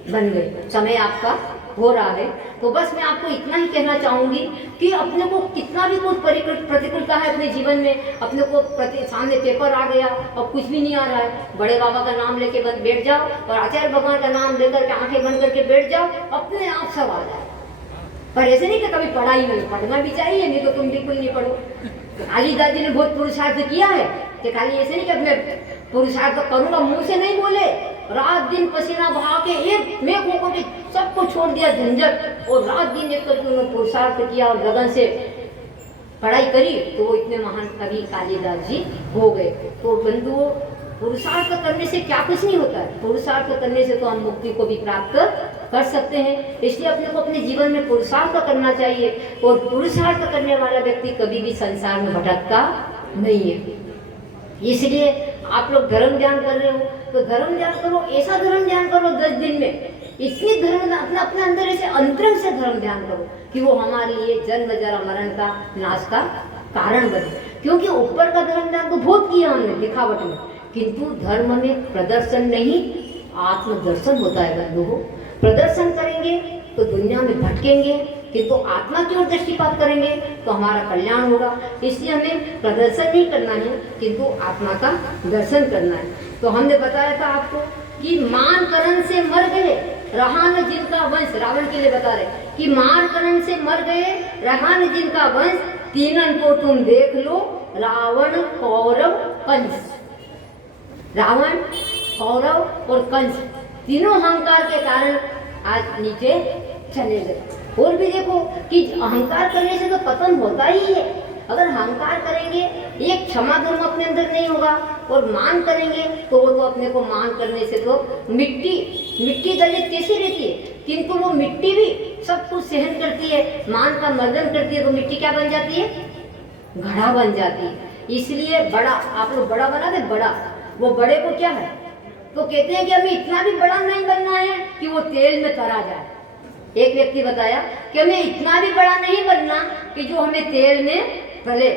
बन गए। समय आपका हो रहा है। तो बस मैं आपको इतना ही कहना चाहूँगी कि अपने को कितना भी कुछ प्रतिकूलता है अपने जीवन में, अपने को सामने पेपर आ गया और कुछ भी नहीं आ रहा है, बड़े बाबा का नाम लेके बस बैठ जाओ और आचार्य भगवान का नाम लेकर के आंखें बंद करके बैठ जाओ, अपने आप सब आ जाए। पर ऐसे नहीं कि कभी पढ़ाई में पढ़ना भी चाहिए, नहीं तो तुम बिल्कुल नहीं पढ़ो। कालिदास जी ने बहुत पुरुषार्थ किया है कि खाली ऐसे नहीं कि मैं पुरुषार्थ करूंगा, मुंह से नहीं बोले, रात दिन पसीना बहा के एक मेघ होकर के सबको छोड़ दिया झंझट, और रात दिन एक करके उन्होंने पुरुषार्थ किया और लगन से पढ़ाई करी, तो वो इतने महान कवि कालिदास जी हो गए। तो बंधुओं, पुरुषार्थ करने से क्या कुछ नहीं होता है, पुरुषार्थ करने से तो हम मुक्ति को भी प्राप्त कर सकते हैं। इसलिए अपने को अपने जीवन में पुरुषार्थ करना चाहिए, और पुरुषार्थ करने वाला व्यक्ति कभी भी संसार में भटकता नहीं है। इसलिए आप लोग धर्म ध्यान कर रहे हो तो धर्म ध्यान करो, ऐसा धर्म ध्यान करो 10 दिन में, इतनी धर्म अपने अंदर ऐसे अंतरंग से धर्म ध्यान करो कि वो हमारे लिए जन्म जरा मरण का नाश का कारण बने। क्योंकि ऊपर का धर्म ध्यान तो बहुत किया हमने दिखावट में, किंतु धर्म में प्रदर्शन नहीं, आत्मदर्शन होता है बंधुओं। प्रदर्शन करेंगे तो दुनिया में भटकेंगे, किंतु आत्मा की ओर दृष्टिपात करेंगे तो हमारा कल्याण होगा। इसलिए हमें प्रदर्शन नहीं करना है, किंतु आत्मा का दर्शन करना है। तो हमने बताया था आपको कि मान करण से मर गए रहा न जिनका वंश, रावण के लिए बता रहे कि मान करण से मर गए रहा न जिनका वंश, तीनन को तुम देख लो, रावण कौरव कंस। रावण, कौरव और कंस तीनों अहंकार के कारण आज नीचे चले गए। और भी देखो कि अहंकार करने से तो पतन होता ही है। अगर अहंकार करेंगे, एक क्षमा धर्म अपने अंदर नहीं होगा, और मान करेंगे तो वो तो अपने को मान करने से तो मिट्टी दलित कैसी रहती है, किंतु वो मिट्टी भी सब कुछ सहन करती है, मान का मर्दन करती है, तो मिट्टी क्या बन जाती है, घड़ा बन जाती है। इसलिए बड़ा, आप लोग बड़ा बना दे, बड़ा, वो बड़े को क्या है, तो कहते हैं कि हमें इतना भी बड़ा नहीं बनना है कि वो तेल में तरा जाए। एक व्यक्ति बताया कि हमें इतना भी बड़ा नहीं बनना कि जो हमें तेल में तले,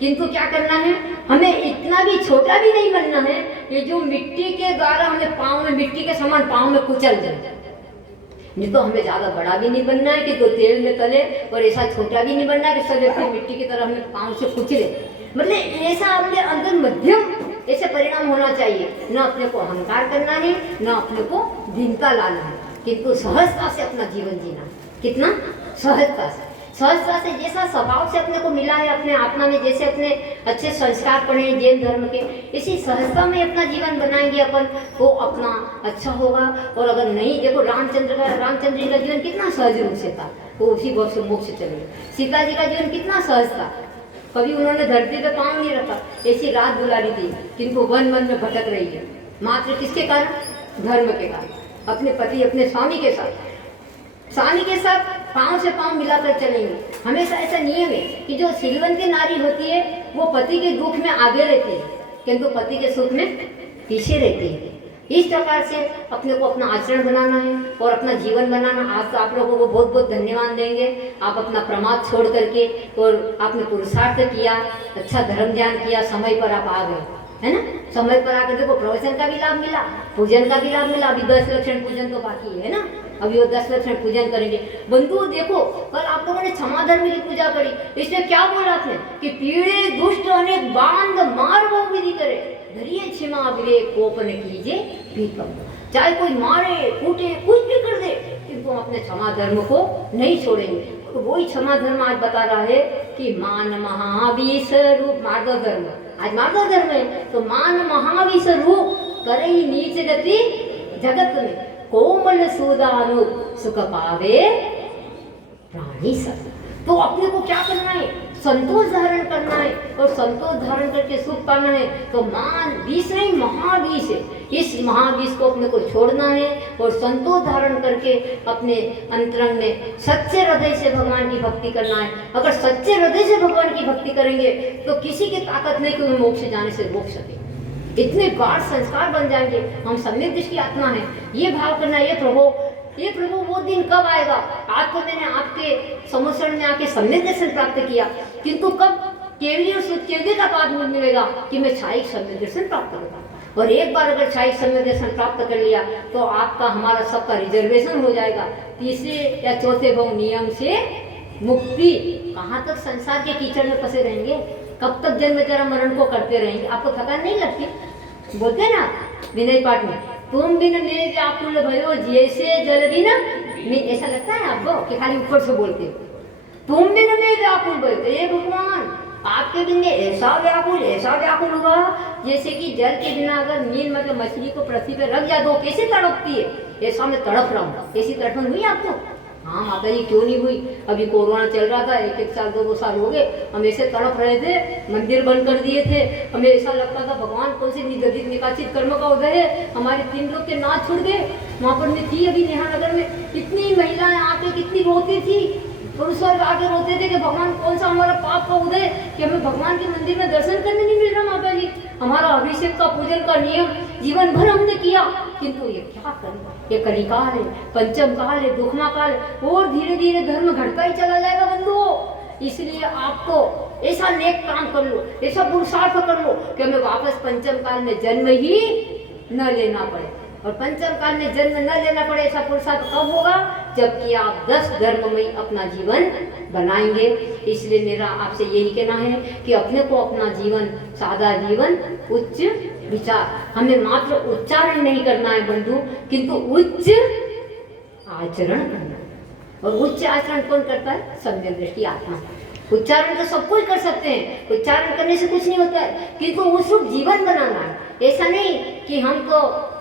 किंतु क्या करना है, हमें इतना भी छोटा भी नहीं बनना है कि जो मिट्टी के द्वारा हमें पाँव में, मिट्टी के समान पाँव में कुचल जाए। नहीं तो हमें ज्यादा बड़ा भी नहीं बनना है कि तो तेल में तले, और ऐसा छोटा भी नहीं बनना है कि सब व्यक्ति मिट्टी की तरह हमें पाँव से कुचले। मतलब ऐसा अपने अंदर मध्यम ऐसे परिणाम होना चाहिए। न अपने को अहंकार करना है, न अपने को दीनता लाना है, किंतु सहजता से अपना जीवन जीना। कितना सहजता से, सहजता से, जैसा स्वभाव से अपने को मिला है अपने आत्मा में, जैसे अपने अच्छे संस्कार पड़े हैं जैन धर्म के, इसी सहजता में अपना जीवन बनाएंगे अपन तो अपना अच्छा होगा। और अगर नहीं, देखो रामचंद्र जी का जीवन कितना सहज रूप से था, तो उसी बहुत से मोक्ष चले। सीता जी का जीवन कितना सहज था, कभी उन्होंने धरती पे पाँव नहीं रखा, ऐसी रात बुलारी थी, किंतु वन में भटक रही है, मात्र किसके कारण, धर्म के कारण, अपने पति अपने स्वामी के साथ पाँव से पाँव मिलाकर चलेंगे। हमेशा ऐसा नियम है कि जो शीलवंती नारी होती है वो पति के दुख में आगे रहती है, किंतु पति के सुख में पीछे रहती है। इस प्रकार से अपने को अपना आचरण बनाना है और अपना जीवन बनाना। आज तो आप लोगों को बहुत बहुत धन्यवाद देंगे, आप अपना प्रमाद छोड़ करके और आपने पुरुषार्थ किया, अच्छा धर्म ध्यान किया, समय पर आप आ गए, है ना। समय पर आकर देखो प्रवचन का भी लाभ मिला, पूजन का भी लाभ मिला। अभी 10 लक्षण पूजन तो बाकी है ना, अभी वो 10 लक्षण पूजन करेंगे। बंधुओं देखो, कल आप लोगों ने क्षमा धर्म की पूजा करी, इसमें क्या बोला आपने कि पीड़े दुष्ट अनेक बांध मार वो विधि करे, धरिए क्षमा विवेक कोपन कीजिए प्रीतम। चाहे कोई मारे कूटे कुछ भी कर दे, किंतु हम अपने क्षमा धर्म को नहीं छोड़ेंगे। तो वही क्षमा धर्म आज बता रहा है कि मान महावीर रूप मार्ग धर्म, आज मार्ग धर्म है तो मान महावीर रूप करे नीच गति जगत में, कोमल सुदानु सुख पावे प्राणी सब। तो अपने को क्या करना है, संतोष धारण करना है, और संतोष धारण करके सुख पाना है। तो मान विष नहीं, महाविष है, इस महाविष को अपने को छोड़ना है और संतोष धारण करके अपने अंतरंग में सच्चे हृदय से भगवान की भक्ति करना है। अगर सच्चे हृदय से भगवान की भक्ति करेंगे तो किसी की ताकत नहीं कि उन्हें मोक्ष जाने से रोक सके। इतने गाढ़ संस्कार बन जाएंगे, हम सम्यक दृष्टि आत्मा है, ये भाव करना, ये प्रभु वो दिन कब आएगा। आज तो मैंने आपके समोसण में आके सम्यक दर्शन प्राप्त किया, किंतु कब केवली और शुद्ध केवली का पाद मिलेगा कि मैं छाई सम्यक दर्शन प्राप्त करूँगा। और एक बार अगर शाही सम्यक दर्शन प्राप्त कर लिया तो आपका हमारा सबका रिजर्वेशन हो जाएगा। तीसरे या चौथे भव नियम से मुक्ति। कहाँ तक संसार के कीचड़ में फंसे रहेंगे? कब तक जन्म जन्म मरण को करते रहेंगे? आपको थकान नहीं लगती? बोलते हैं ना विनय पाठ में, तुम बिन में व्याकुल भयो जैसे जल बिन में। ऐसा लगता है आपको कि खाली ऊपर से बोलते हो? तुम बिन में व्याकुल भयो, हे भगवान आपके बिन में ऐसा व्याकुल हुआ जैसे कि जल के बिना अगर मीन मतलब मछली को पृथ्वी पे रख जा दो कैसे तड़पती है, ऐसा मैं तड़प रहा हूँ। ऐसी तड़पन हुई आपको? हाँ माता जी क्यों नहीं हुई? अभी कोरोना चल रहा था, 1-1 साल 2-2 साल हो गए, हम ऐसे तड़प रहे थे, मंदिर बंद कर दिए थे, हमें ऐसा लगता था भगवान कौन से निगदित निकाचित कर्म का उदय है, हमारे 3 लोग के नाच छूट गए। वहाँ पर मैं थी अभी नेहा नगर में, कितनी महिलाएं आके कितनी रोती थी, पुरुष वर्ग आके रोते थे कि भगवान कौन सा हमारा पाप का उदय कि हमें भगवान के मंदिर में दर्शन करने नहीं मिल रहा। माता जी हमारा अभिषेक का पूजन का नियम जीवन भर हमने किया, किंतु ये क्या करें? ये कलिकाल है, पंचम काल है, दुखमा काल है, और धीरे धीरे धर्म घटता ही चला जाएगा बंधुओं। इसलिए आपको ऐसा नेक काम कर लो, ऐसा पुरुषार्थ कर लो कि हमें वापस पंचम काल में जन्म ही न लेना पड़े। और पंचम काल में जन्म न लेना पड़े ऐसा पुरुषार्थ कब होगा? जबकि आप 10 धर्ममय अपना जीवन बनाएंगे। इसलिए मेरा आपसे यही कहना है कि अपने को अपना जीवन सादा जीवन, उच्च विचार, हमें मात्र उच्चारण नहीं करना है बंधु, किंतु उच्च आचरण करना। और उच्च आचरण कौन करता है? सम्यक दृष्टि आत्मा। उच्चारण तो सब कोई कर सकते हैं, उच्चारण करने से कुछ नहीं होता है, किंतु उस रूप जीवन बनाना है। ऐसा नहीं कि हम तो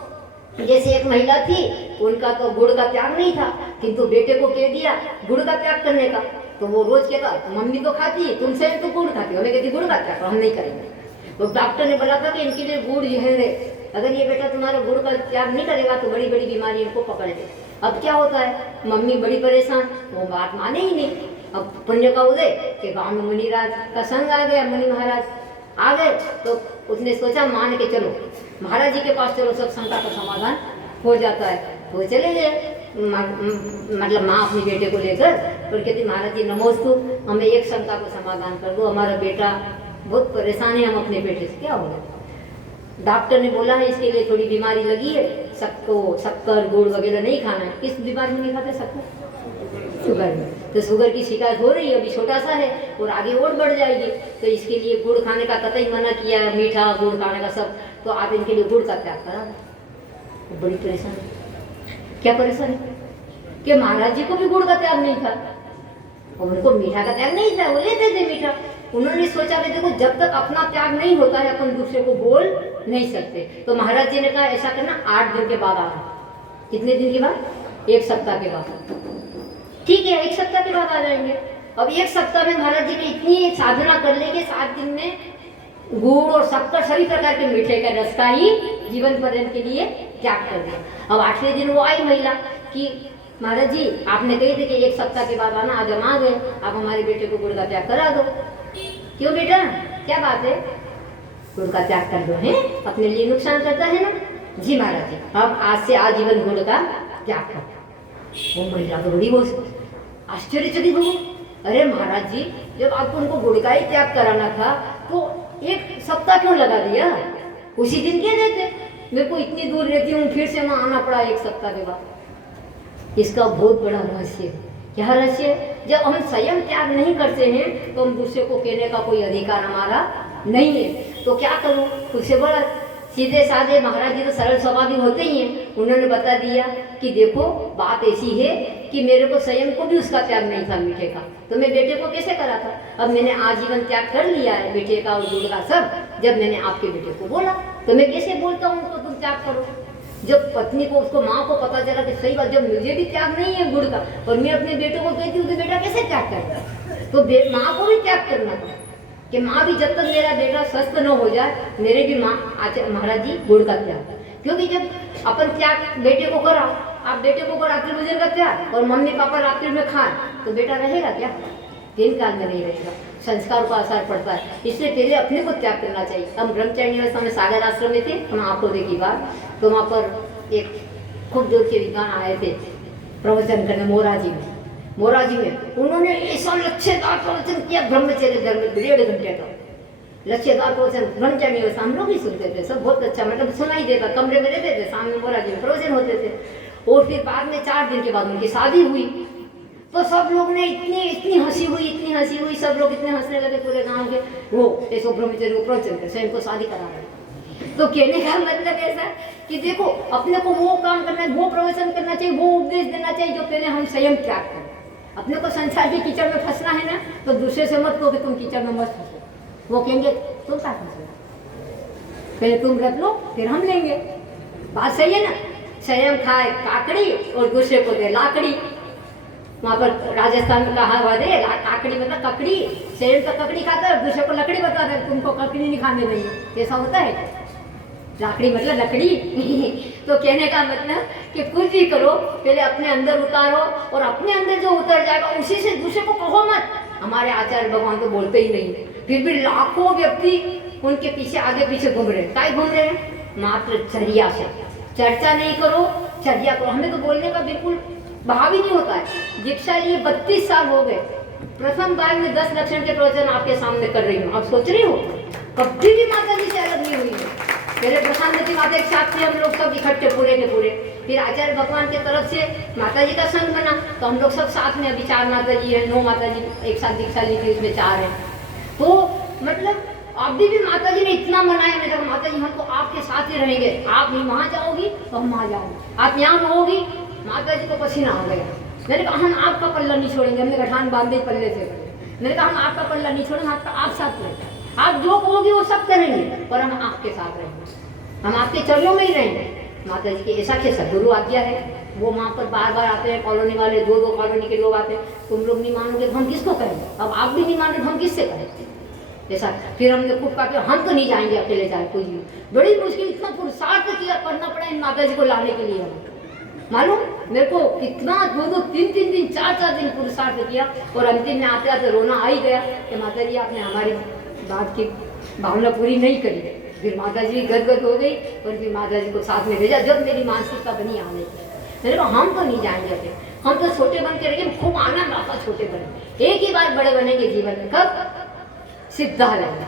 जैसे एक महिला थी, उनका तो गुड़ का त्याग नहीं था, किंतु बेटे को कह दिया गुड़ का त्याग करने का, तो वो रोज कहता मम्मी तो खाती है, तुमसे तो गुड़ खाती हो, हमें कहती गुड़ का त्याग हम नहीं करेंगे। तो डॉक्टर ने बोला था कि इनके लिए गुड़ जहर है, अगर ये बेटा तुम्हारा गुड़ का त्याग नहीं करेगा तो बड़ी बड़ी बीमारी इनको पकड़ ले। अब क्या होता है, मम्मी बड़ी परेशान, वो बात माने ही नहीं। अब पुण्य का उदय कि गाँव में मुनिराज का संग आ गया, मुनि महाराज आ गए, तो उसने सोचा मान के चलो महाराज जी के पास चलो, सब शंका का समाधान हो जाता है। तो चले गए, मतलब माँ अपने बेटे को लेकर, और कहती महाराज जी नमोस्तु, हमें एक शंका को समाधान कर दो, हमारा बेटा बहुत परेशान है, हम अपने बेटे से क्या होगा? डॉक्टर ने बोला है इसके लिए थोड़ी बीमारी लगी है, सबको शक्कर गुड़ वगैरह नहीं खाना है। किस बीमारी में नहीं खाते? शक्कर, शुगर में। तो शुगर की शिकायत हो रही है, अभी छोटा सा है और आगे और बढ़ जाएगी, तो इसके लिए गुड़ खाने का कतई मना किया है, मीठा गुड़ खाने का सब। तो आप इनके लिए गुड़ का त्याग करा। तो बड़ी परेशानी, क्या परेशानी कि महाराज जी को भी गुड़ का त्याग नहीं था और उनको मीठा का त्याग नहीं था, वो लेते थे मीठा। उन्होंने सोचा कि देखो जब तक अपना त्याग नहीं होता है अपन दूसरे को बोल नहीं सकते। तो महाराज जी ने कहा ऐसा करना 8 दिन के बाद आना। कितने दिन के बाद? 1 सप्ताह के बाद। ठीक है, 1 सप्ताह के बाद आ जाएंगे। अब 1 सप्ताह में महाराज जी ने इतनी साधना कर ली कि 7 दिन में गुड़ और शक्कर सभी प्रकार के मीठे का रस का ही जीवन पर्यंत के लिए त्याग कर दिया। अब 8वें दिन वो आई महिला कि महाराज जी आपने कही थी कि 1 सप्ताह के बाद आना, आज हम आ गए, आप हमारे बेटे को गुड़ का त्याग करा दो। क्यों बेटा, क्या बात है? गुड़ का त्याग कर दो, है अपने लिए नुकसान करता है ना? जी महाराज जी, अब आज से आजीवन गुड़ का त्याग करो। वो महिला तो बड़ी आश्चर्यचकित हो गई, अरे महाराज जी जब आपको उनको गुड़ का ही त्याग कराना था तो 1 सप्ताह क्यों लगा दिया? उसी दिन कह देते, मेरे को इतनी दूर रहती हूँ फिर से वहाँ आना पड़ा 1 सप्ताह के बाद। इसका बहुत बड़ा रहस्य है। क्या रहस्य है? जब हम स्वयं त्याग नहीं करते हैं तो हम दूसरे को कहने का कोई अधिकार हमारा नहीं है। तो क्या करूँ? उससे बड़ा सीधे साधे महाराज जी तो सरल स्वभावी होते ही हैं। उन्होंने बता दिया कि देखो बात ऐसी है कि मेरे को स्वयं को भी उसका त्याग नहीं था मीठे का, तो मैं बेटे को कैसे करा था? अब मैंने आजीवन त्याग कर लिया है बेटे का और गुड़ का सब। जब मैंने आपके बेटे को बोला तो मैं कैसे बोलता हूँ तो तुम त्याग करो? जब पत्नी को, उसको माँ को पता चला कि सही बात, जब मुझे भी त्याग नहीं है गुड़ का और मैं अपने बेटे को कहती हूँ तो बेटा कैसे त्याग करेगा? तो माँ को भी त्याग करना था कि माँ भी जब तक मेरा बेटा स्वस्थ न हो जाए, मेरे भी माँ महाराज जी गुड़ का त्याग। क्योंकि जब अपन त्याग बेटे को करा, आप बेटे को रात्रि भोजन का त्याग और मम्मी पापा रात्रि में खाए, तो बेटा रहेगा क्या? दिन काल में नहीं रहेगा, संस्कार का असर पड़ता है। इसलिए पहले अपने को त्याग करना चाहिए। हम ब्रह्मचारी अवस्था में सागर आश्रम में थे, हम आपको देखी बात, तो वहाँ पर एक खूब दूर के विद्वान आए थे प्रवचन करने मोराजी में उन्होंने ऐसा लच्छेदार प्रवचन किया ब्रह्मचर्य धर्म 1.5 घंटे का। लच्छेदार प्रवचन ब्रह्मचर्य व्यवस्था हम लोग भी सुनते थे, सब बहुत अच्छा, मतलब सुनाई देता, कमरे में रहते थे, सामने मोरा जी प्रवचन होते थे। और फिर बाद में 4 दिन के बाद उनकी शादी हुई, तो सब लोग ने इतनी हंसी हुई, इतनी हंसी हुई, सब लोग इतने हंसने लगे पूरे गांव के, वो ऐसो ब्रह्मचर्य वो प्रवचन कर स्वयं को शादी करा रहे। तो कहने का मतलब ऐसा कि देखो अपने को वो काम करना है, वो प्रवचन करना चाहिए, वो उपदेश देना चाहिए जो पहले हम स्वयं त्याग करें। अपने को संसार की कीचड़ में फंसना है ना, तो दूसरे से मत कहो कि तुम कीचड़ में मत फंसो, वो कहेंगे तुम क्या फंसो, पहले तुम रख लो फिर हम लेंगे। बात सही है ना, स्वयं खाए काकड़ी और दूसरे को दे लाकड़ी। वहाँ पर राजस्थान में कहा हुआ दे काकड़ी मतलब ककड़ी, स्वयं तो ककड़ी खाता है और दूसरे को लकड़ी बताता है, तुमको ककड़ी नहीं खाने देंगे, ऐसा होता है? लाकड़ी मतलब लकड़ी तो कहने का मतलब कि कुछ भी करो पहले अपने अंदर उतारो, और अपने अंदर जो उतर जाएगा उसी से दूसरे को कहो मत। हमारे आचार्य भगवान तो बोलते ही नहीं, फिर भी लाखों व्यक्ति उनके पीछे आगे पीछे घूम रहे हैं। क्या घूम रहे हैं? मात्र चर्या से। चर्चा नहीं करो, चर्या करो। हमें तो बोलने का बिल्कुल भाव ही नहीं होता है। दीक्षा लिए 32 साल हो गए, प्रथम बार में 10 लक्षण के प्रवचन आपके सामने कर रही हूँ। आप सोच रही हो कभी भी माता जी से अलग नहीं हुई है। पहले प्रशांति माता एक साथ थे, हम लोग सब इकट्ठे पूरे के पूरे, फिर आचार्य भगवान की तरफ से माता जी का संघ बना, तो हम लोग सब साथ में, अभी 4 माता जी है, 9 माता जी एक साथ दीक्षा ली थी, उसमें 4 है। तो मतलब अभी भी माता जी ने इतना मनाया, मैंने कहा माता जी हम तो आपके साथ ही रहेंगे, आप नहीं वहाँ जाओगी तो हम वहाँ जाओगे, आप यहाँ रहोगी। माता जी को पसीना आ गया। मैंने कहा हम आपका पल्ला नहीं छोड़ेंगे, हमने गठान बांधे पल्ले से। मैंने कहा हम आपका पल्ला नहीं छोड़ेंगे, आप साथ रहेंगे, आप जो कहोगे वो सब करेंगे, पर हम आपके साथ रहेंगे, हम आपके चरणों में ही रहेंगे। माता जी की ऐसा कैसा गुरु आज्ञा है। वो वहाँ पर बार बार आते हैं, कॉलोनी वाले 2-2 कॉलोनी के लोग आते हैं, तुम लोग नहीं मानोगे तो हम किसको कहेंगे, अब आप भी नहीं मानोगे तो हम किससे कहेंगे ऐसा। फिर हमने खुद कहा हम तो नहीं जाएंगे अकेले, जाए कोई भी। बड़ी मुश्किल इतना पुरुषार्थ किया करना पड़ा इन माता जी को लाने के लिए। मालूम मेरे को कितना 2-2, 3-3 दिन, 4-4 दिन पुरुषार्थ किया, और अंतिम में आते आते रोना आ ही गया कि माता जी आपने हमारी बात की भावना पूरी नहीं करी। फिर माता जी गदगद हो गई, और फिर माता जी को साथ में भेजा जब मेरी मानसिकता बनी आने की। मैंने कहा हम तो नहीं जाएंगे अभी, हम तो छोटे बन के रहेंगे, खूब आनंद आता छोटे बने, एक ही बार बड़े बनेंगे जीवन में। कब? सिद्धालय में,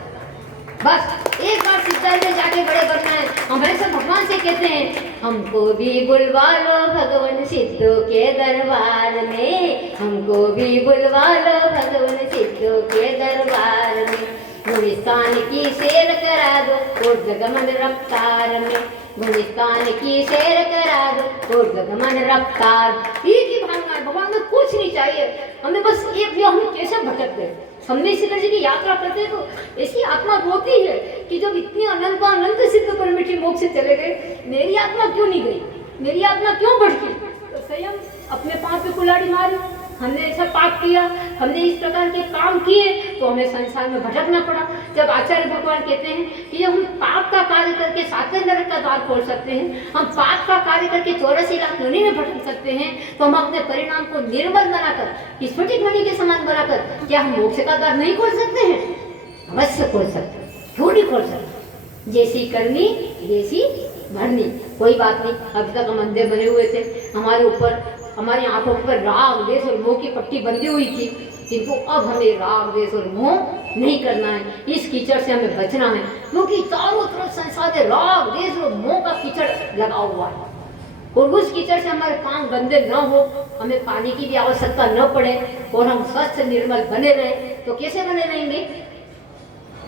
बस एक बार सिद्धालय में जाके बड़े बनना है। हमारे सब भगवान से कहते हैं हमको भी बुलवा लो भगवान सिद्धों के दरबार में, हमको भी बुलवा लो भगवान सिद्धों के दरबार में, गुलिस्तान की सैर करा दो और जगमन रफ्तार में, गुलिस्तान की सैर करा दो और जगमन रफ्तार। एक ही भावना है, भगवान में कुछ नहीं चाहिए हमें, बस एक हम कैसे भटक गए। हमने इसी तरह की यात्रा करते हैं तो ऐसी आत्मा रोती है कि जब इतनी अनंत सिद्ध परमिठी मोक्ष से चले गए, मेरी आत्मा क्यों नहीं गई, मेरी आत्मा क्यों भटकी। तो स्वयं अपने पाँव पे कुल्हाड़ी मारी, हमने ऐसा पाप किया, हमने इस प्रकार के काम किए तो हमें संसार में भटकना पड़ा। जब आचार्य भगवान कहते हैं कि जब हम पाप का कार्य करके 7वें नरक का द्वार खोल सकते हैं, हम पाप का कार्य करके 84 लाख योनि में भटक सकते हैं, तो हम अपने परिणाम को निर्मल बनाकर, स्फटिक मणि के समान बनाकर, क्या हम मोक्ष का द्वार नहीं खोल सकते हैं? अवश्य खोल सकते हैं, क्यों नहीं खोल सकते। जैसी करनी जैसी भरनी। कोई बात नहीं, अभी तक हम अंधे बने हुए थे, हमारे ऊपर, हमारी आंखों पर राग द्वेष और मोह की पट्टी बंधी हुई थी, किंतु अब हमें राग द्वेष और मोह नहीं करना है। इस कीचड़ से हमें बचना है, क्योंकि चारों तरफ संसार में राग द्वेष और मोह का कीचड़ लगा हुआ है, और उस कीचड़ से हमारे पांव गंदे न हो, हमें पानी की भी आवश्यकता न पड़े, और हम स्वस्थ निर्मल बने रहे। तो कैसे बने रहेंगे?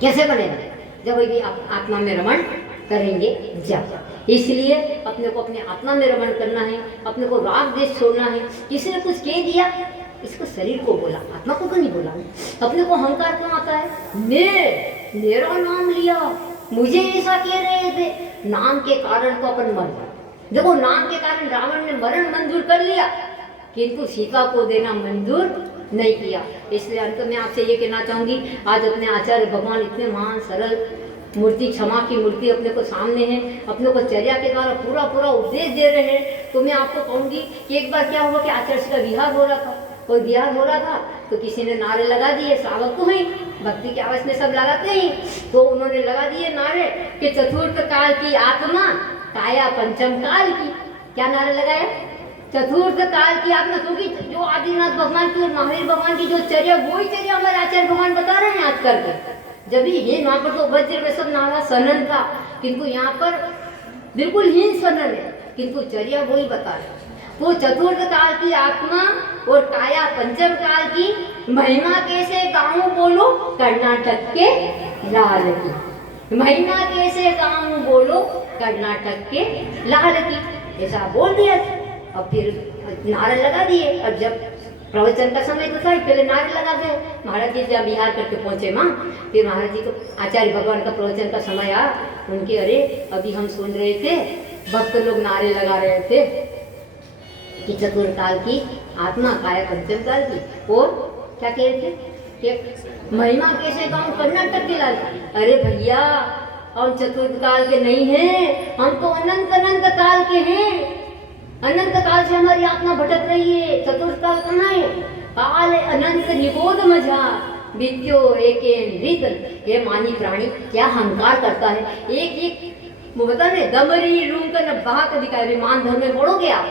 कैसे बने रहे? जब भी आप आत्मा में रमण करेंगे जब। इसलिए अपने को अपने आत्मा में रमण करना है, अपने को राग द्वेष छोड़ना है। किसी ने कुछ कह दिया, इसको शरीर को बोला, आत्मा को नहीं बोला। अपने को अहंकार क्यों आता है? मेरा नाम लिया, मुझे ऐसा कह रहे थे, नाम के कारण तो अपन मर गए। देखो नाम के कारण रावण ने मरण मंजूर कर लिया, किंतु सीता को देना मंजूर नहीं किया। इसलिए अंत में आपसे ये कहना चाहूंगी, आज अपने आचार्य भगवान इतने महान सरल मूर्ति, क्षमा की मूर्ति अपने को सामने है, अपने को चर्या के द्वारा पूरा उपदेश दे रहे हैं। तो मैं आपको कहूंगी कि एक बार क्या हुआ कि आचार्य का विहार हो रहा था, और विहार हो रहा था तो किसी ने नारे लगा दिए, श्रावक तो ही भक्ति की आवाज में सब लगाते ही, तो उन्होंने लगा दिए नारे कि चतुर्थ काल की आत्मा, काया पंचम काल की। क्या नारे लगाया? चतुर्थ काल की आत्मा, क्योंकि जो आदिनाथ भगवान की और महावीर भगवान की जो चर्या, वही चर्या हमारे आचार्य भगवान बता रहे हैं आज करके। जब भी हीन, वहाँ पर तो वज्र में सब नारा सनन था, किंतु यहाँ पर बिल्कुल हीन सनन है, किंतु चर्या वही बता रहे। वो चतुर्थ काल की आत्मा और काया पंचम काल की महिमा कैसे गाऊं बोलो कर्नाटक के लाल की, महिमा कैसे गाऊं बोलो कर्नाटक के लाल की, ऐसा बोल दिया। अब फिर नारे लगा दिए। अब जब प्रवचन का समय तो था, पहले नारे लगा गए। महाराज जी जब बिहार करके पहुंचे माँ, फिर महाराज जी को आचार्य भगवान का प्रवचन का समय आया, उनके अरे अभी हम सुन रहे थे भक्त लोग नारे लगा रहे थे कि चतुर्थ काल की आत्मा काया पंचम काल की, और क्या कह रहे थे कि महिमा कैसे गाऊं कर्नाटक के लाल। अरे भैया हम चतुर्थ काल के नहीं हैं, हम तो अनंत अनंत काल के हैं। अनंत काल से हमारी आत्मा भटक रही है। चतुर्थ काल कहाँ है? काल अनंत निबोध मझा विद्यो एके नृत। ये मानी प्राणी क्या अहंकार करता है, एक एक वो बता रहे दमरी रूम का न बहा का दिखाए। मान धर्म में पढ़ोगे आप,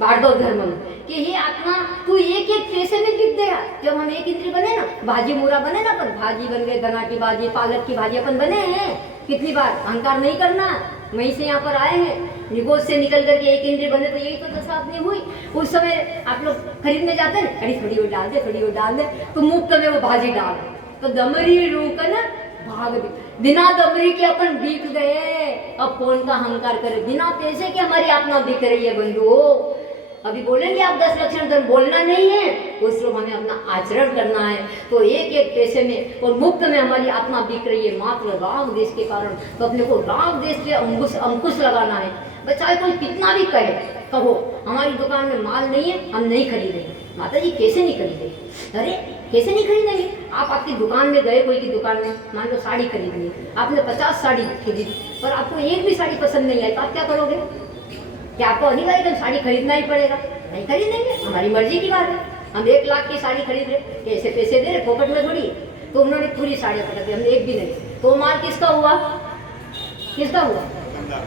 भार्गव धर्म में, कि ये आत्मा तू एक एक पैसे में दिख गया। जब हम एक इंद्री बने ना, भाजी मुरा बने ना, अपन भाजी बन गए, धना की भाजी, पालक की भाजी अपन बने हैं कितनी बार। अहंकार नहीं करना, वहीं से यहाँ पर आए हैं, निगोज से निकल करके एक इंद्री बने, तो यही तो दशा अपनी हुई। उस समय आप लोग खरीदने जाते हैं, अरे थोड़ी वो डाल दे, थोड़ी वो डाल दे, तो मुफ्त में वो भाजी डाल, तो दमरी रूकन भाग दे। बिना दमरी के अपन बिक गए। अब कौन का अहंकार करे, बिना पैसे के हमारी आत्मा बिक रही है बंधु। अभी बोलेंगे आप 10 लक्षण धर्म, बोलना नहीं है, उस रूप हमें अपना आचरण करना है। तो एक एक पैसे में और मुफ्त में हमारी आत्मा बिक रही है मात्र राग देश के कारण। तो अपने को राग देश पे अंकुश लगाना है। बच्चा कोई कितना भी कहे, कहो हमारी दुकान में माल नहीं है, हम नहीं खरीदेंगे। माता जी कैसे नहीं खरीदेंगे? अरे कैसे नहीं खरीदेंगे? आप आपकी दुकान में गए, कोई की दुकान में, मान लो साड़ी खरीदनी, आपने 50 साड़ी खरीदी और आपको एक भी साड़ी पसंद नहीं आई, तो आप क्या करोगे? क्या आपको अनिवार्य साड़ी खरीदना ही पड़ेगा? नहीं खरीदेंगे, हमारी मर्जी की बात है। हम 1 लाख की साड़ी खरीद रहे, कैसे पैसे दे रहे, फोकट में थोड़ी। तो उन्होंने पूरी साड़ियाँ पकड़ दी, हमने एक भी नहीं। तो माल किसका हुआ? किसका हुआ?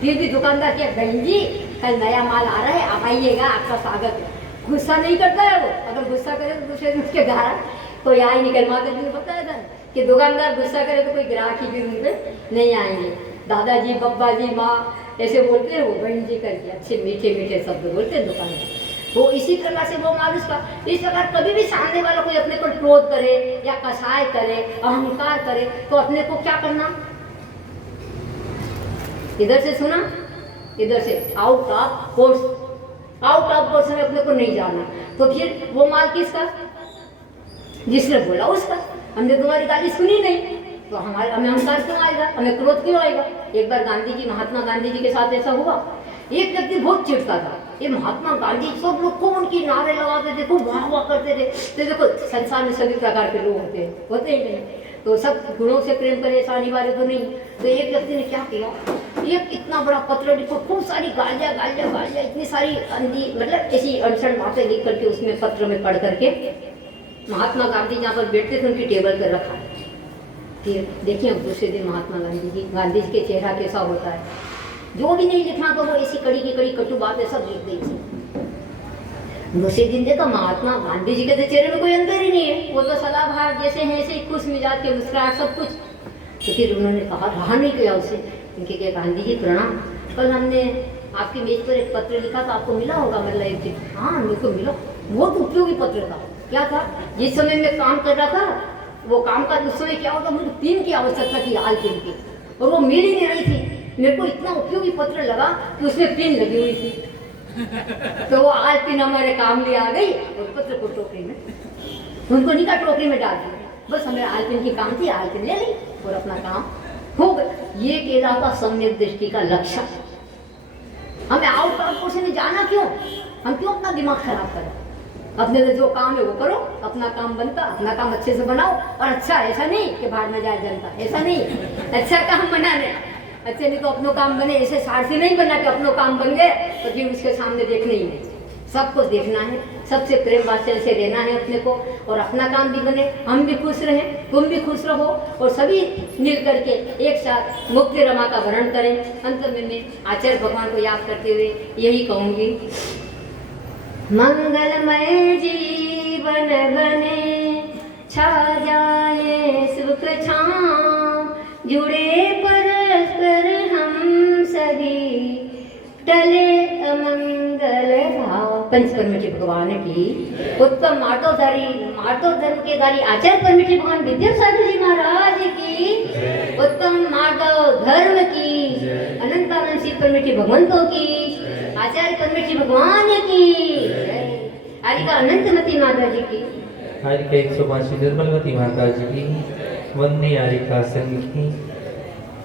फिर भी दुकानदार क्या, बहन जी कल नया माल आ रहा है, आप आइएगा, आपका स्वागत है। गुस्सा नहीं करता है वो। अगर गुस्सा करे तो दूसरे दिन उसके घर कोई आए निकल। माता जी ने बताया था कि दुकानदार गुस्सा करे तो कोई ग्राहक ही भी उनके नहीं आएंगे। दादाजी, बब्बा जी, माँ ऐसे बोलते हैं, वो बहन जी करके अच्छे मीठे मीठे शब्द बोलते हैं दुकान में। वो इसी प्रकार से वो माल उसका। इस प्रकार कभी भी सामने वाला कोई अपने को क्रोध करे या कसाय करे, अहंकार करे, तो अपने को क्या करना? इधर से सुना, इधर से out of course, out of course में अपने को नहीं जाना। तो फिर वो माल किसका? जिसने बोला उसका। हमने तुम्हारी गाली सुनी नहीं, तो हमें अहंकार क्यों आएगा, हमें क्रोध क्यों आएगा? एक बार गांधी जी, महात्मा गांधी जी के साथ ऐसा हुआ। एक व्यक्ति बहुत चिढ़ता था, ये महात्मा गांधी सब लोग को उनकी नारे लगाते थे, खूब वाह वाह करते थे। तो देखो संसार में सभी प्रकार के लोग होते ही नहीं, तो सब गुणों से प्रेम करे ऐसा अनिवार्य तो नहीं। तो एक व्यक्ति ने क्या किया, एक इतना बड़ा पत्र लिखो, खूब सारी गालियाँ गालियाँ गालियाँ, इतनी सारी अंधी मतलब ऐसी अनशन बातें लिख करके उसमें पत्र में पढ़ करके महात्मा गांधी जहाँ पर बैठते थे उनकी टेबल पर रखा। फिर देखिए दूसरे दिन महात्मा गांधी जी के चेहरा कैसा होता है। जो भी नहीं लिखना तो वो ऐसी कड़ी की कड़ी कटु बातें सब लिख दी थी। दूसरे दिन देखा महात्मा गांधी जी के तो चेहरे में कोई अंतर ही नहीं है, वो तो सदाबहार जैसे हैं, ऐसे ही खुश मिजाज के, मुस्कुराहट सब कुछ। तो फिर उन्होंने कहा, रहा नहीं किया उसे, उनके क्या, गांधी जी प्रणाम, कल हमने आपकी मेज पर एक पत्र लिखा था, आपको मिला होगा? मतलब एक चीज, हाँ मेरे को मिला, बहुत उपयोगी पत्र था। क्या था? जिस समय मैं काम कर रहा था, वो काम का उस समय क्या होता, मुझे पिन की आवश्यकता थी, लाल पिन की, और वो मिल ही नहीं रही थी। मेरे को इतना उपयोगी पत्र लगा कि उसमें पिन लगी हुई थी। तो वो आल पिन हमारे काम लिए आ गई और पत्र को टोकरी में, उनको नहीं कहा टोकरी में डाल दिया, बस हमें आल पिन की काम थी, आल पिन ले ली और अपना काम हो गया। ये कहलाता सम्यक दृष्टि का लक्ष्य। हमें आउट ऑफ कोर्स में जाना क्यों? हम क्यों अपना दिमाग खराब करें? अपने से जो काम है वो करो, अपना काम बनता, अपना काम अच्छे से बनाओ। और अच्छा ऐसा नहीं कि बाहर में जाए जनता, ऐसा नहीं, अच्छा काम बनाने, अच्छे नहीं तो अपनों काम बने, ऐसे सारसी नहीं बनना कि अपनों काम बन गए तो फिर उसके सामने देखने ही नहीं। सब कुछ देखना है, सबसे प्रेम वात्सल्य से रहना है अपने को, और अपना काम भी बने, हम भी खुश रहें, तुम भी खुश रहो, और सभी मिल करके एक साथ मुक्ति रमा का वर्णन करें। अंत में मैं आचार्य भगवान को याद करते हुए यही कहूँगी, मंगलमय जीवन बने, छा जाए सुख छाँव, पंच परमेटी भगवान की, उत्तम माटो धर्म के धारी आचार्य परमेटी भगवान विद्यासागर जी महाराज की, उत्तम माटो धर्म की, अनंतानंद शिव परमेटी भगवंतों की, आचार्य परमेटी भगवान की, आरिका अनंतमती माता जी की, हारिका 105 निर्मलमती माता जी की, वंदे हारिका संघ की।